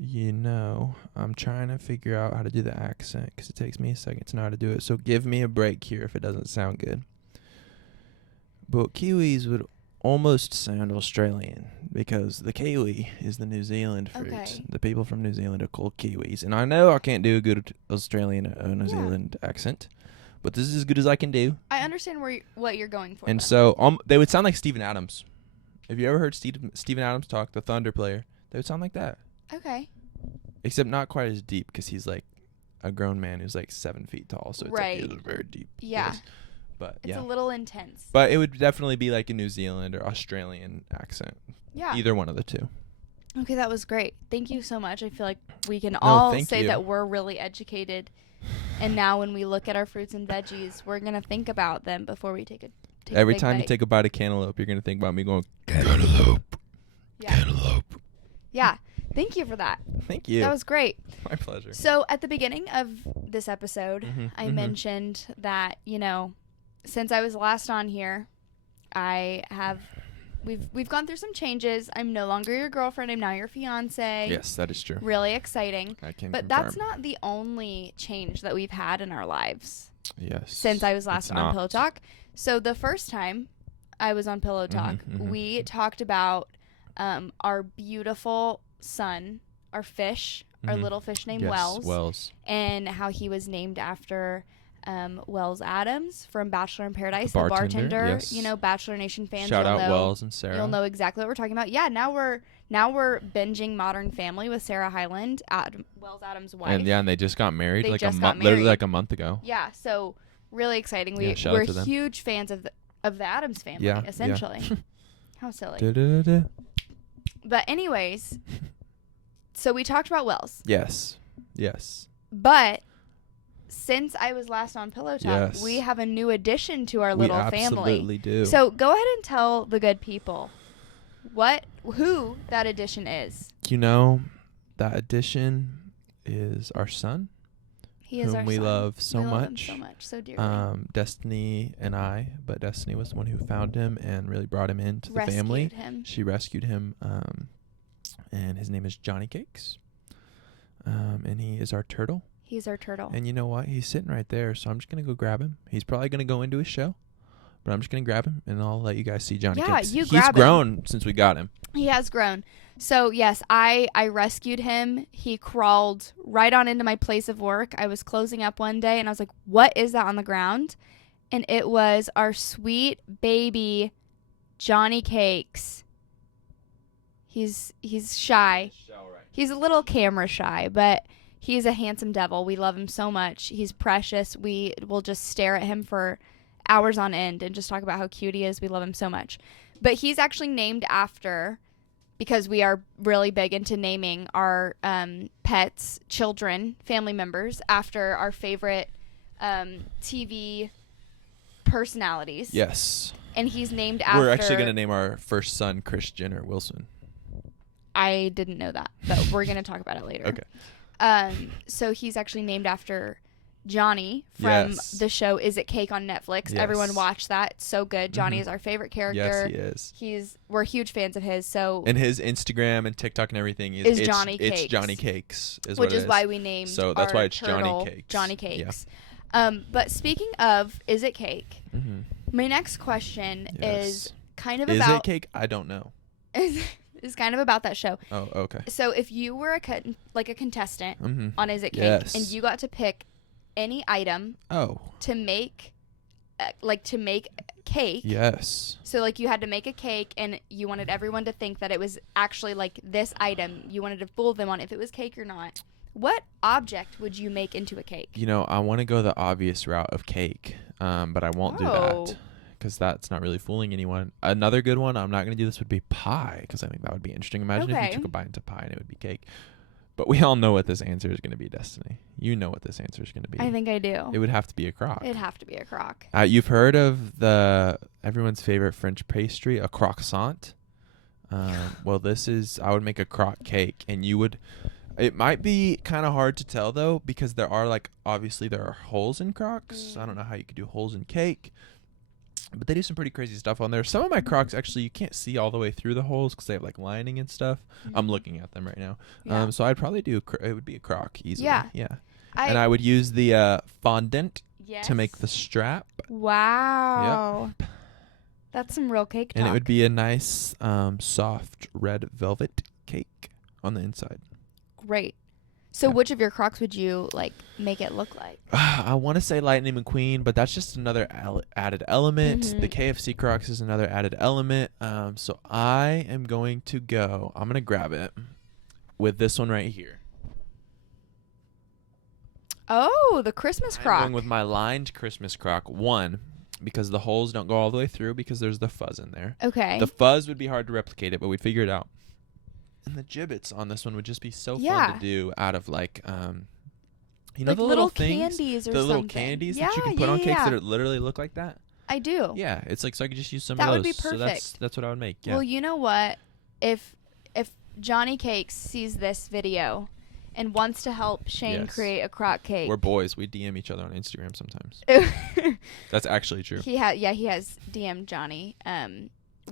You know, I'm trying to figure out how to do the accent because it takes me a second to know how to do it. So give me a break here if it doesn't sound good. But kiwis would almost sound Australian because the kiwi is the New Zealand fruit. Okay. The people from New Zealand are called kiwis. And I know I can't do a good Australian or New Yeah. Zealand accent, but this is as good as I can do. I understand what you're going for. And though. so they would sound like Steven Adams. Have you ever heard Steven Adams talk, the Thunder player? They would sound like that. Okay. Except not quite as deep because he's like a grown man who's like 7 feet tall. So it's Right. like, it's very deep. Yeah. voice. But It's yeah. a little intense. But it would definitely be like a New Zealand or Australian accent. Yeah. Either one of the two. Okay, that was great. Thank you so much. I feel like we can No, all thank say you. that we're really educated. And now when we look at our fruits and veggies, we're going to think about them before we take a Every big time you bite. take a bite of cantaloupe, you're going to think about me going, cantaloupe, Yeah. cantaloupe. Yeah. Thank you for that. Thank you. That was great. My pleasure. So at the beginning of this episode, Mhm, I mhm. mentioned that, since I was last on here, we've gone through some changes. I'm no longer your girlfriend. I'm now your fiance. Yes, that is true. Really exciting. I can But confirm. that's not the only change that we've had in our lives Yes. since I was last It's on not. Pillow Talk. So the first time I was on Pillow Talk, mhm. we talked about our beautiful son, our fish, our Mhm. little fish named Yes, Wells, and how he was named after Wells Adams from Bachelor in Paradise, the bartender, bartender. yes. Bachelor Nation fans, Shout you'll out know, Wells and Sarah. You'll know exactly what we're talking about. Yeah, now we're binging Modern Family with Sarah Hyland, Wells Adams' wife. And they just got married They like just a got month, literally married. like a month ago. Yeah, so really exciting. Yeah, shout out We're to them. huge fans of the Adams family, Yeah, yeah. essentially. How silly. Da-da-da-da. But anyways, so we talked about Wells. Yes. Yes. But since I was last on Pillow Talk, Yes. we have a new addition to our We little family. absolutely do. So go ahead and tell the good people who that addition is. That addition is our son, He is whom our we son. love so We love him much. so much, so dearly. Destiny and I, but Destiny was the one who found him and really brought him into the Rescued family. him. She rescued him, and his name is Johnny Cakes. And he is our turtle. He's our turtle. And you know what? He's sitting right there, so I'm just going to go grab him. He's probably going to go into his show, but I'm just going to grab him, and I'll let you guys see Johnny Yeah, Cakes. you He's grab him. grown since we got him. He has grown. So, yes, I rescued him. He crawled right on into my place of work. I was closing up one day, and I was like, what is that on the ground? And it was our sweet baby Johnny Cakes. He's shy. He's a little camera shy, but he's a handsome devil. We love him so much. He's precious. We will just stare at him for hours on end and just talk about how cute he is. We love him so much. But he's actually named after, because we are really big into naming our pets, children, family members, after our favorite TV personalities. Yes. And he's named after... We're actually going to name our first son Kris Jenner Wilson. I didn't know that, but we're going to talk about it later. Okay. So he's actually named after Johnny from Yes. the show Is It Cake on Netflix. Yes. Everyone watch that. It's so good. Johnny Mhm. is our favorite Yes, character. he is. We're huge fans of his. So And his Instagram and TikTok and everything Is it's Johnny It's Cakes. Johnny Cakes is which what it is why we named So that's why our it's Johnny turtle Cakes. Johnny Yeah. Cakes. But speaking of Is It Cake, Mm-hmm. my next question Yes. is kind of Is about it cake? I don't know. is kind of about that show. Oh, okay. So if you were a contestant Mm-hmm. on Is It Cake Yes. and you got to pick any item Oh, to make cake. yes. So like you had to make a cake and you wanted everyone to think that it was actually like this item. You wanted to fool them on if it was cake or not. What object would you make into a cake? You know, I want to go the obvious route of cake, but I won't do Oh. that because that's not really fooling anyone. Another good one, I'm not going to do this, would be pie because I think that would be interesting. Imagine if Okay. you took a bite into pie and it would be cake. But we all know what this answer is going to be, Destiny. You know what this answer is going to be. I think I do. It would have to be a crock. It'd have to be a crock. You've heard of everyone's favorite French pastry, a croissant. Well, I would make a crock cake, and it might be kind of hard to tell though, because there are holes in crocks. I don't know how you could do holes in cake, but they do some pretty crazy stuff on there. Some of my crocks, actually, you can't see all the way through the holes because they have like lining and stuff. I'm looking at them right now. Yeah. So I'd probably it would be a crock easily. Yeah. Yeah. And I would use the fondant yes. to make the strap. Wow. That's some real cake talk. And it would be a nice soft red velvet cake on the inside. Great. So Yeah. which of your crocks would you like make it look like? I want to say Lightning McQueen, but that's just another added element. Mhm. The KFC Crocs is another added element. So I'm going to grab it with this one right here. Oh, the Christmas I'm crock. going with my lined Christmas Croc. One, because the holes don't go all the way through because there's the fuzz in there. Okay. The fuzz would be hard to replicate it, but we'd figure it out. And the gibbets on this one would just be so Yeah. fun to do out of like you know like the little candies things, or the little something. candies Yeah, that you can put on cakes yeah. that literally look like that. I do. Yeah, it's like so I could just use some That of would those. be So perfect. that's what I would make. Yeah. Well, you know what? If Johnny Cakes sees this video and wants to help Shane Yes. create a crock cake. We're boys. We DM each other on Instagram sometimes. That's actually true. He has DM'd Johnny.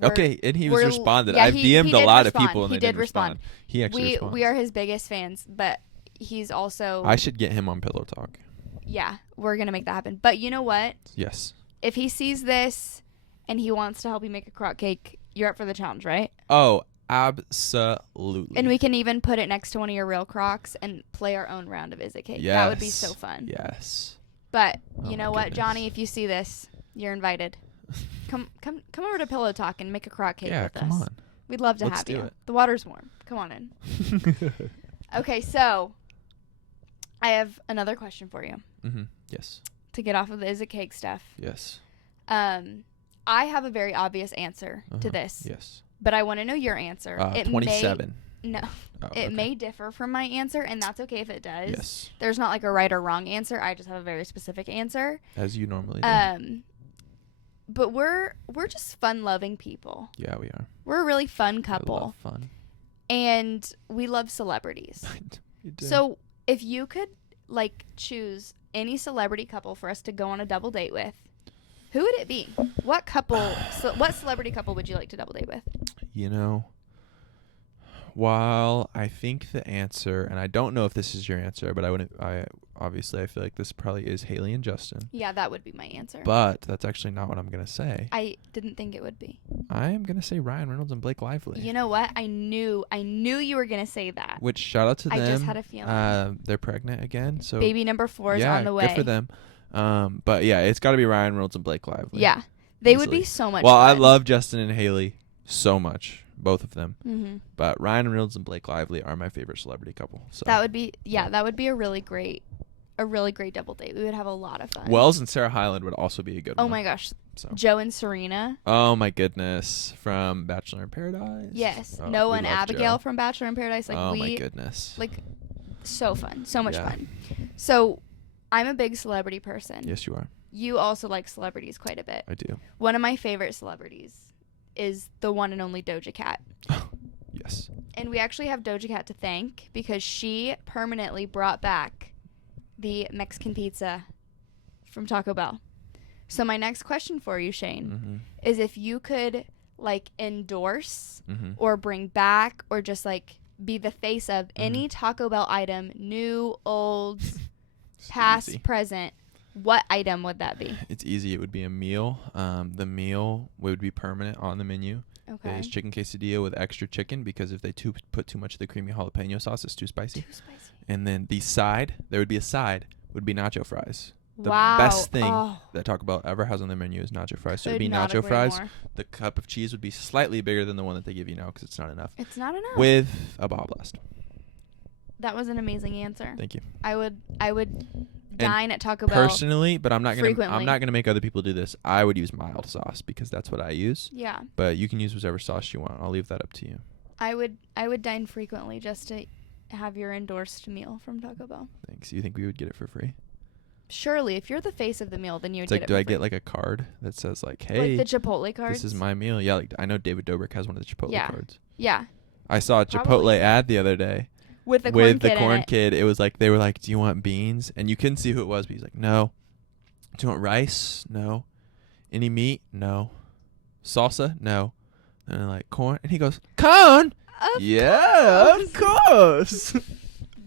Okay, and he was we're- responded. yeah, I've he DM'd a did lot respond. of people and He they did didn't respond. respond. He actually responds. We are his biggest fans, but he's also I should get him on Pillow Talk. yeah, we're gonna make that happen. But you know what? Yes. If he sees this and he wants to help you make a crock cake, you're up for the challenge, right? Oh, absolutely. And we can even put it next to one of your real Crocs and play our own round of Is It Cake. That would be so fun. Yes. But Oh you my know what, goodness. Johnny? If you see this, you're invited. Come over to Pillow Talk and make a crock cake Yeah, with come us. on. We'd love to Let's have do you. it. The water's warm. Come on in. Okay, so I have another question for you Yes. to get off of the Is It Cake stuff. Yes. I have a very obvious answer to this, Yes. but I want to know your answer. It 27. No, Oh, it okay. may differ from my answer, and that's okay if it does. Yes. There's not like a right or wrong answer. I just have a very specific answer. As you normally do. But we're just fun-loving people. Yeah, we are. We're a really fun I couple, love fun. and we love celebrities. You do. So if you could like choose any celebrity couple for us to go on a double date with, who would it be? What celebrity couple would you like to double date with? You know, while I think the answer, and I don't know if this is your answer, but I feel like this probably is Haley and Justin. Yeah, that would be my answer. But that's actually not what I'm going to say. I didn't think it would be. I am going to say Ryan Reynolds and Blake Lively. You know what? I knew you were going to say that. Which, shout out to them. I just had a feeling. They're pregnant again. So Baby number 4 is on the way. good for them. But yeah, it's got to be Ryan Reynolds and Blake Lively. Yeah. They would Easily. be so much Well, I fun. love Justin and Haley so much, both of them. Mm-hmm. But Ryan Reynolds and Blake Lively are my favorite celebrity couple. So That would be that would be a really great double date. We would have a lot of fun. Wells and Sarah Hyland would also be a good oh one. my gosh, So. Joe and Serena. Oh my goodness, from Bachelor in Paradise. Yes, Oh, Noah we and love Abigail Joe. from Bachelor in Paradise. Like oh my goodness. like so fun, so much Yeah. fun. So I'm a big celebrity person. Yes, you are. You also like celebrities quite a bit. I do. One of my favorite celebrities is the one and only Doja Cat. Yes. And we actually have Doja Cat to thank because she permanently brought back the Mexican pizza from Taco Bell. So my next question for you, Shane, is if you could like endorse or bring back or just like be the face of any Taco Bell item, new, old, past, easy. present, what item would that be? It's easy. It would be a meal. The meal would be permanent on the menu. Okay. It's chicken quesadilla with extra chicken, because if they put too much of the creamy jalapeno sauce, it's too spicy. Too spicy. And then there would be a side, would be nacho fries. The Wow. best thing that Taco Bell ever has on their menu is nacho fries. So it would be Could not nacho agree fries. more. The cup of cheese would be slightly bigger than the one that they give you now, because it's not enough. It's not enough. With a Baja Blast. That was an amazing answer. Thank you. I would dine at Taco Bell. Personally, but I'm not frequently. gonna make other people do this. I would use mild sauce because that's what I use. Yeah. But you can use whichever sauce you want. I'll leave that up to you. I would dine frequently just to have your endorsed meal from Taco Bell. Thanks. You think we would get it for free? Surely, if you're the face of the meal, then you would It's get like, it do for I free. get like a card that says like, hey, like the Chipotle cards? this is my meal? Yeah, like I know David Dobrik has one of the Chipotle Yeah. cards. Yeah. I saw a Chipotle Probably. ad the other day With the with the kid in corn it. kid. It was like they were like, do you want beans? And you couldn't see who it was, but he's like, no. Do you want rice? No. Any meat? No. Salsa? No. And they're like, corn? And he goes, corn? Of Yeah, of course.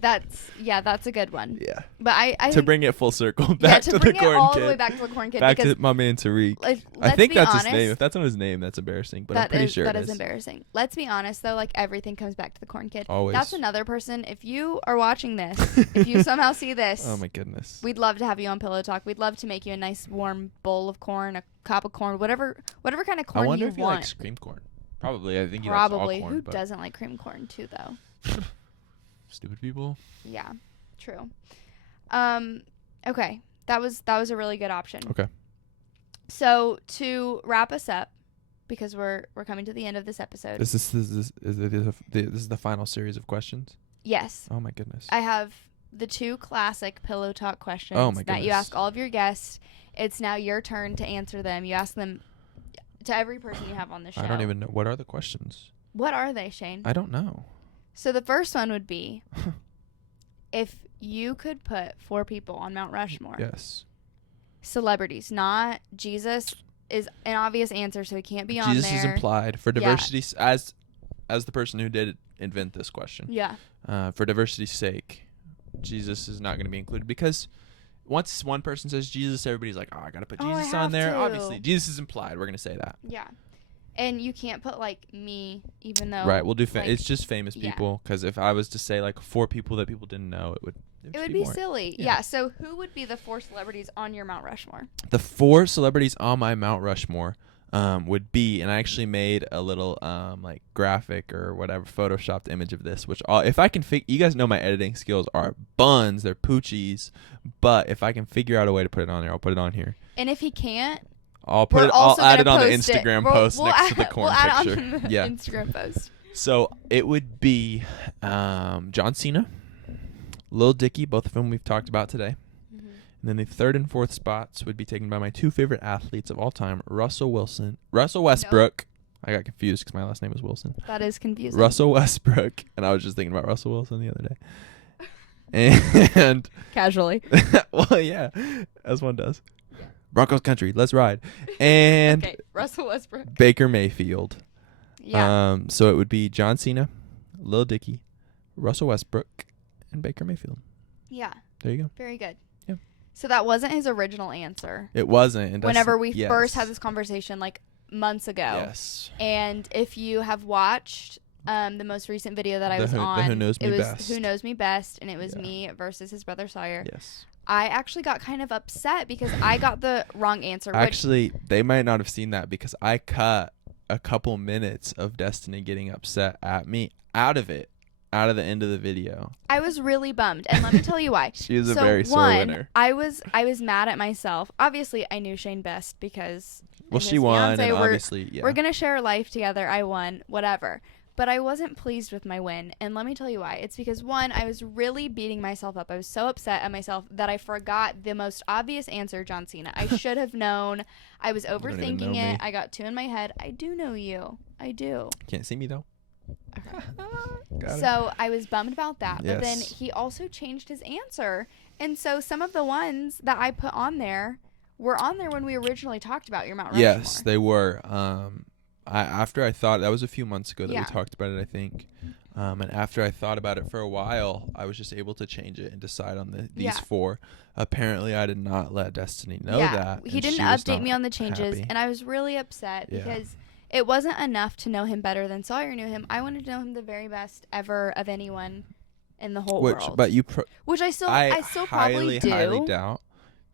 That's a good one. Yeah. But I To bring it full circle back to to bring the it corn all kid. the way back to the corn kid Back because to my man Tariq. let's I think be that's honest, his name. If that's not his name, that's embarrassing. But I'm pretty sure that it is embarrassing. Let's be honest though, like everything comes back to the corn kid. Always. That's another person. If you are watching this, if you somehow see this, Oh my goodness. we'd love to have you on Pillow Talk. We'd love to make you a nice warm bowl of corn, a cup of corn, whatever kind of corn I wonder you if he want. likes cream corn. Probably. I think he Probably. likes all corn. Who but doesn't like cream corn too though? Stupid people. Yeah, true. Okay, that was a really good option. Okay. So to wrap us up, because we're coming to the end of this episode. Is this the final series of questions? Yes, Oh my goodness. I have the two classic Pillow Talk questions Oh my that you goodness. ask all of your guests. It's now your turn to answer them. You ask them to every person you have on the show. I don't even know. What are the questions? What are they, Shane? I don't know. So the first one would be, if you could put 4 people on Mount Rushmore, Yes. celebrities, not Jesus is an obvious answer, so he can't be on Jesus there. is implied for Yeah. diversity as the person who did invent this question. Yeah. For diversity's sake, Jesus is not going to be included because once one person says Jesus, everybody's like, "Oh, I got to put Oh, I Jesus on have there." to. Obviously, Jesus is implied. We're going to say that. Yeah. And you can't put like me, even though Right. We'll do like, it's just famous yeah. people, because if I was to say like 4 people that people didn't know, it would be more. silly. Yeah. Yeah. So who would be the 4 celebrities on your Mount Rushmore? The 4 celebrities on my Mount Rushmore would be, and I actually made a little like graphic or whatever photoshopped image of this, which if I can you guys know my editing skills are buns, they're poochies, but if I can figure out a way to put it on there, I'll put it on here. And if he can't, I'll also add it gonna on the post it. Instagram We'll- post we'll next add, to the corn we'll add picture. it on the Yeah. Instagram post. So it would be John Cena, Lil Dicky, both of whom we've talked about today. Mm-hmm. And then the 3rd and 4th spots would be taken by my 2 favorite athletes of all time, Russell Westbrook. I got confused because my last name was Wilson. That is confusing. Russell Westbrook. And I was just thinking about Russell Wilson the other day. And, Casually. well, yeah, as one does. Broncos country, let's ride. And Okay, Russell Westbrook. Baker Mayfield. Yeah. So it would be John Cena, Lil Dicky, Russell Westbrook, and Baker Mayfield. Yeah. There you go. Very good. Yeah. So that wasn't his original answer. It wasn't. And Whenever that's- we yes. first had this conversation, like months ago. Yes. And if you have watched the most recent video that I was on, the Who Knows Me it was Best. Who Knows Me Best, and it was Yeah. me versus his brother Sawyer. Yes. I actually got kind of upset because I got the wrong answer. Which, Actually, they might not have seen that because I cut a couple minutes of Destiny getting upset at me out of the end of the video. I was really bummed, and let me tell you why. She was a So very sore one, winner. I was mad at myself. Obviously, I knew Shane best because Well, his she won, fiance, and we're- obviously, yeah. We're gonna share life together. I won, whatever. But I wasn't pleased with my win, and let me tell you why. It's because one, I was really beating myself up. I was so upset at myself that I forgot the most obvious answer, John Cena. I should have known. I was don't even overthinking know me. it. I got 2 in my head. I do know you. I do. Can't see me though. Got it. So I was bummed about that. But then Yes. he also changed his answer And so some of the ones that I put on there were on there when we originally talked about your Mount Rushmore. Yes, they were. After I thought, that was a few months ago that we Yeah. talked about it, I think. And after I thought about it for a while, I was just able to change it and decide on these Yeah. 4. Apparently, I did not let Destiny know that. He and didn't she was update not me on the changes, happy. and I was really upset Yeah. because it wasn't enough to know him better than Sawyer knew him. I wanted to know him the very best ever of anyone in the whole world. But Which I still highly, probably do. highly doubt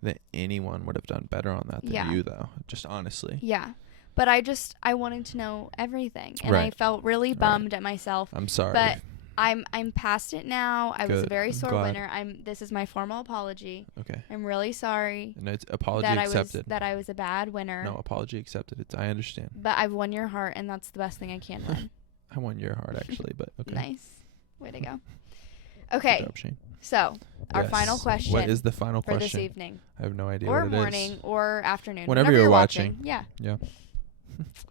that anyone would have done better on that than Yeah. you, though. Just honestly. Yeah. But I wanted to know everything, and I Right. felt really Right. bummed at myself. I'm sorry. But I'm past it now. I was a Good. very I'm sore glad. winner. This is my formal apology. Okay. I'm really sorry And it's apology that accepted. I was a bad winner. No, apology accepted. I understand. But I've won your heart, and that's the best thing I can win. I won your heart, actually, but okay. Nice. Way to go. Good Okay, job, Shane. so our Yes. final question What is the final for question? this evening, I have no idea or what it morning, is. or afternoon, Whenever whenever you're watching. watching. Yeah, Yeah.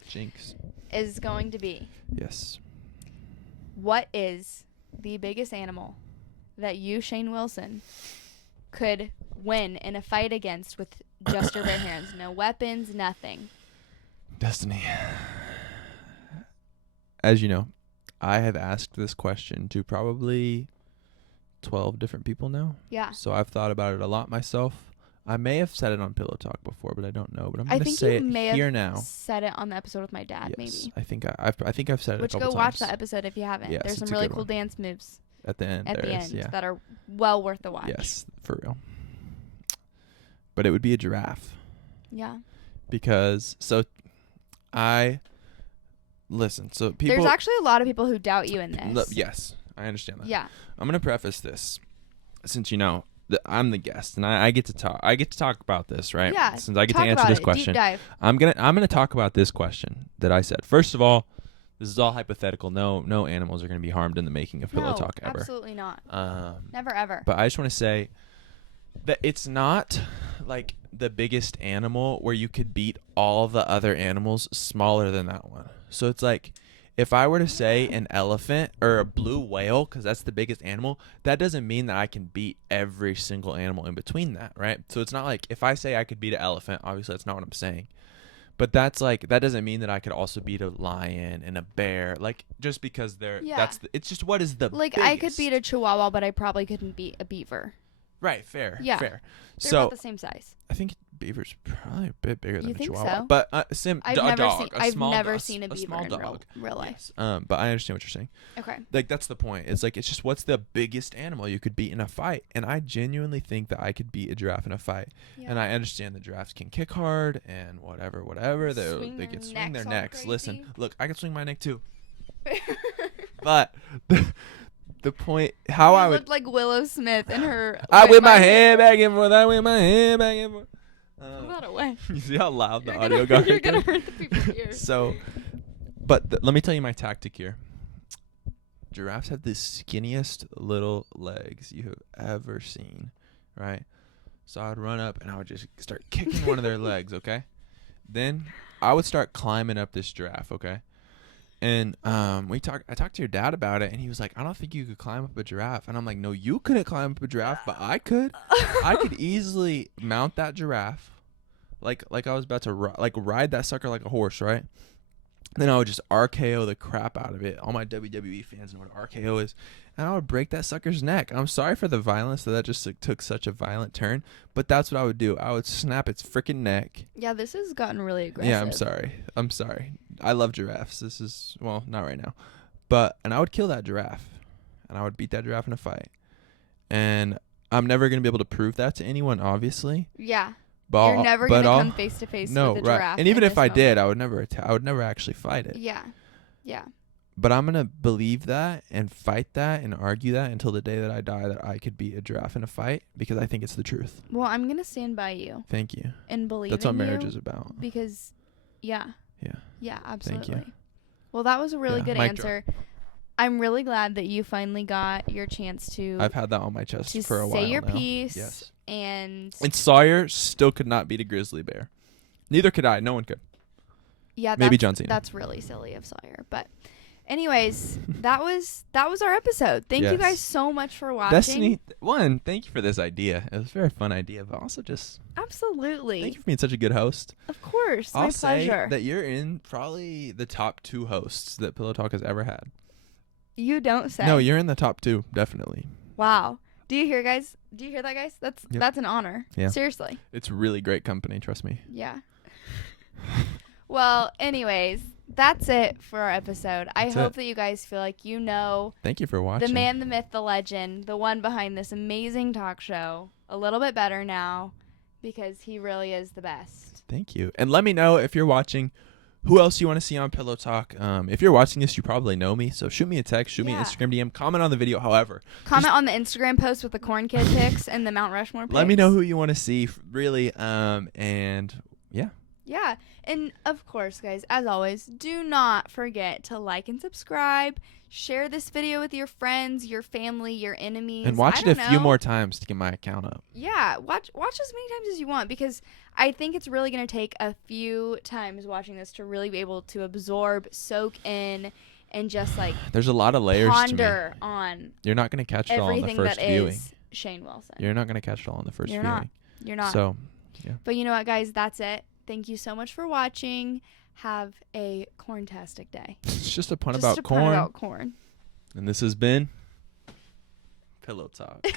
Jinx. is going to be, Yes. what is the biggest animal that you, Shane Wilson, could win in a fight against with just your bare hands? No weapons, nothing. Destiny. As you know, I have asked this question to probably 12 different people now. Yeah. So I've thought about it a lot myself. I may have said it on Pillow Talk before, but I don't know. But I'm I going to think say you it may here have now. said it on the episode with my dad, Yes, maybe. I think I've said it Which a couple go times. watch that episode if you haven't. Yes, There's it's some a really good cool one. dance moves At the end. at there the is, end yeah. that are well worth the watch. Yes, for real. But it would be a giraffe. Yeah. Because, so people. There's actually a lot of people who doubt you in this. Yes, I understand that. Yeah. I'm gonna preface this, since I'm the guest and I get to talk. I get to talk about this, right? Yeah. Since I get to Talk answer about this it. question, Deep dive. I'm gonna talk about this question that I said. First of all, this is all hypothetical. No animals are gonna be harmed in the making of Pillow No, Talk ever. absolutely not. Um, Never ever. But I just want to say that it's not like the biggest animal where you could beat all the other animals smaller than that one. So it's like, if I were to say an elephant or a blue whale, because that's the biggest animal, that doesn't mean that I can beat every single animal in between that, right? So it's not like if I say I could beat an elephant, obviously that's not what I'm saying. But that doesn't mean that I could also beat a lion and a bear, like just because Yeah. it's just what is the like, biggest. I could beat a chihuahua, but I probably couldn't beat a beaver. Right, fair. Yeah. Fair. They're So about the same size. I think beaver's probably a bit bigger than You a think chihuahua. so? But a I've small never dog, seen a beaver small in dog. real life. Yes. But I understand what you're saying. Okay. Like, that's the point. It's like, it's just what's the biggest animal you could beat in a fight? And I genuinely think that I could beat a giraffe in a fight. Yeah. And I understand the giraffes can kick hard and whatever. Swing They their can swing their necks all necks. crazy. Listen, look, I can swing my neck too. But the point, how You I would. looked like Willow Smith in her. I whip my head back and forth. I whip my head back and forth. Move out of the way. You see how loud the You're audio gonna, got? You're right gonna there? hurt the people's ears. So, but let me tell you my tactic here. Giraffes have the skinniest little legs you have ever seen, right? So I would run up and I would just start kicking one of their legs, okay? Then I would start climbing up this giraffe, okay? And I talked to your dad about it, and he was like, I don't think you could climb up a giraffe. And I'm like, no, you couldn't climb up a giraffe, but I could. I could easily mount that giraffe, like I was about to ride that sucker like a horse, right? Then I would just RKO the crap out of it. All my WWE fans know what RKO is. And I would break that sucker's neck. I'm sorry for the violence that just took such a violent turn, but that's what I would do. I would snap its freaking neck. Yeah, this has gotten really aggressive. Yeah, I'm sorry. I love giraffes. This is, well, not right now. And I would kill that giraffe. And I would beat that giraffe in a fight. And I'm never going to be able to prove that to anyone, obviously. Yeah. But You're never going to come face to face with a giraffe. And even in if this I did, moment. I would never actually fight it. Yeah. Yeah. But I'm going to believe that and fight that and argue that until the day that I die, that I could beat a giraffe in a fight, because I think it's the truth. Well, I'm going to stand by you. Thank you. And believe That's what in marriage you is about. because, yeah. Yeah. Yeah, absolutely. Thank you. Well, that was a really Yeah, good mic answer. I'm really glad that you finally got your chance to I've had that on my chest for a while say your now. piece. Yes. And Sawyer still could not beat a grizzly bear. Neither could I. No one could. yeah, Maybe John Cena. That's really silly of Sawyer, but Anyways, that was our episode. Thank you guys Yes. so much for watching. Destiny, one, thank you for this idea. It was a very fun idea, but also just Absolutely. thank you for being such a good host. Of course. I'll My say pleasure. that you're in probably the top 2 hosts that Pillow Talk has ever had. You don't say. No, you're in the top 2, definitely. Wow. Do you hear, guys? Do you hear that, guys? Yep. That's an honor. Yeah. Seriously. It's really great company, trust me. Yeah. Well, anyways, that's it for our episode. I That's hope it. that you guys feel like you know Thank you for watching. the man, the myth, the legend, the one behind this amazing talk show a little bit better now because he really is the best. Thank you. And let me know if you're watching who else you want to see on Pillow Talk. If you're watching this, you probably know me. So shoot me a text, shoot me an Yeah. Instagram DM, comment on the video. However, Comment on the Instagram post with the Corn Kid pics and the Mount Rushmore pics. let me know who you want to see, really. And yeah. Yeah. And of course, guys, as always, do not forget to like and subscribe. Share this video with your friends, your family, your enemies. And watch I it a don't few know. more times to get my account up. Yeah, watch as many times as you want because I think it's really going to take a few times watching this to really be able to absorb, soak in, and just like There's a lot of layers to me. ponder on You're not going to catch it all in the everything first that viewing. is Shane Wilson. You're not going to catch it all in the first You're viewing. not. You're not. So, But you know what, guys? That's it. Thank you so much for watching. Have a corntastic day. it's just a pun Just about a pun corn. about corn. And this has been Pillow Talk.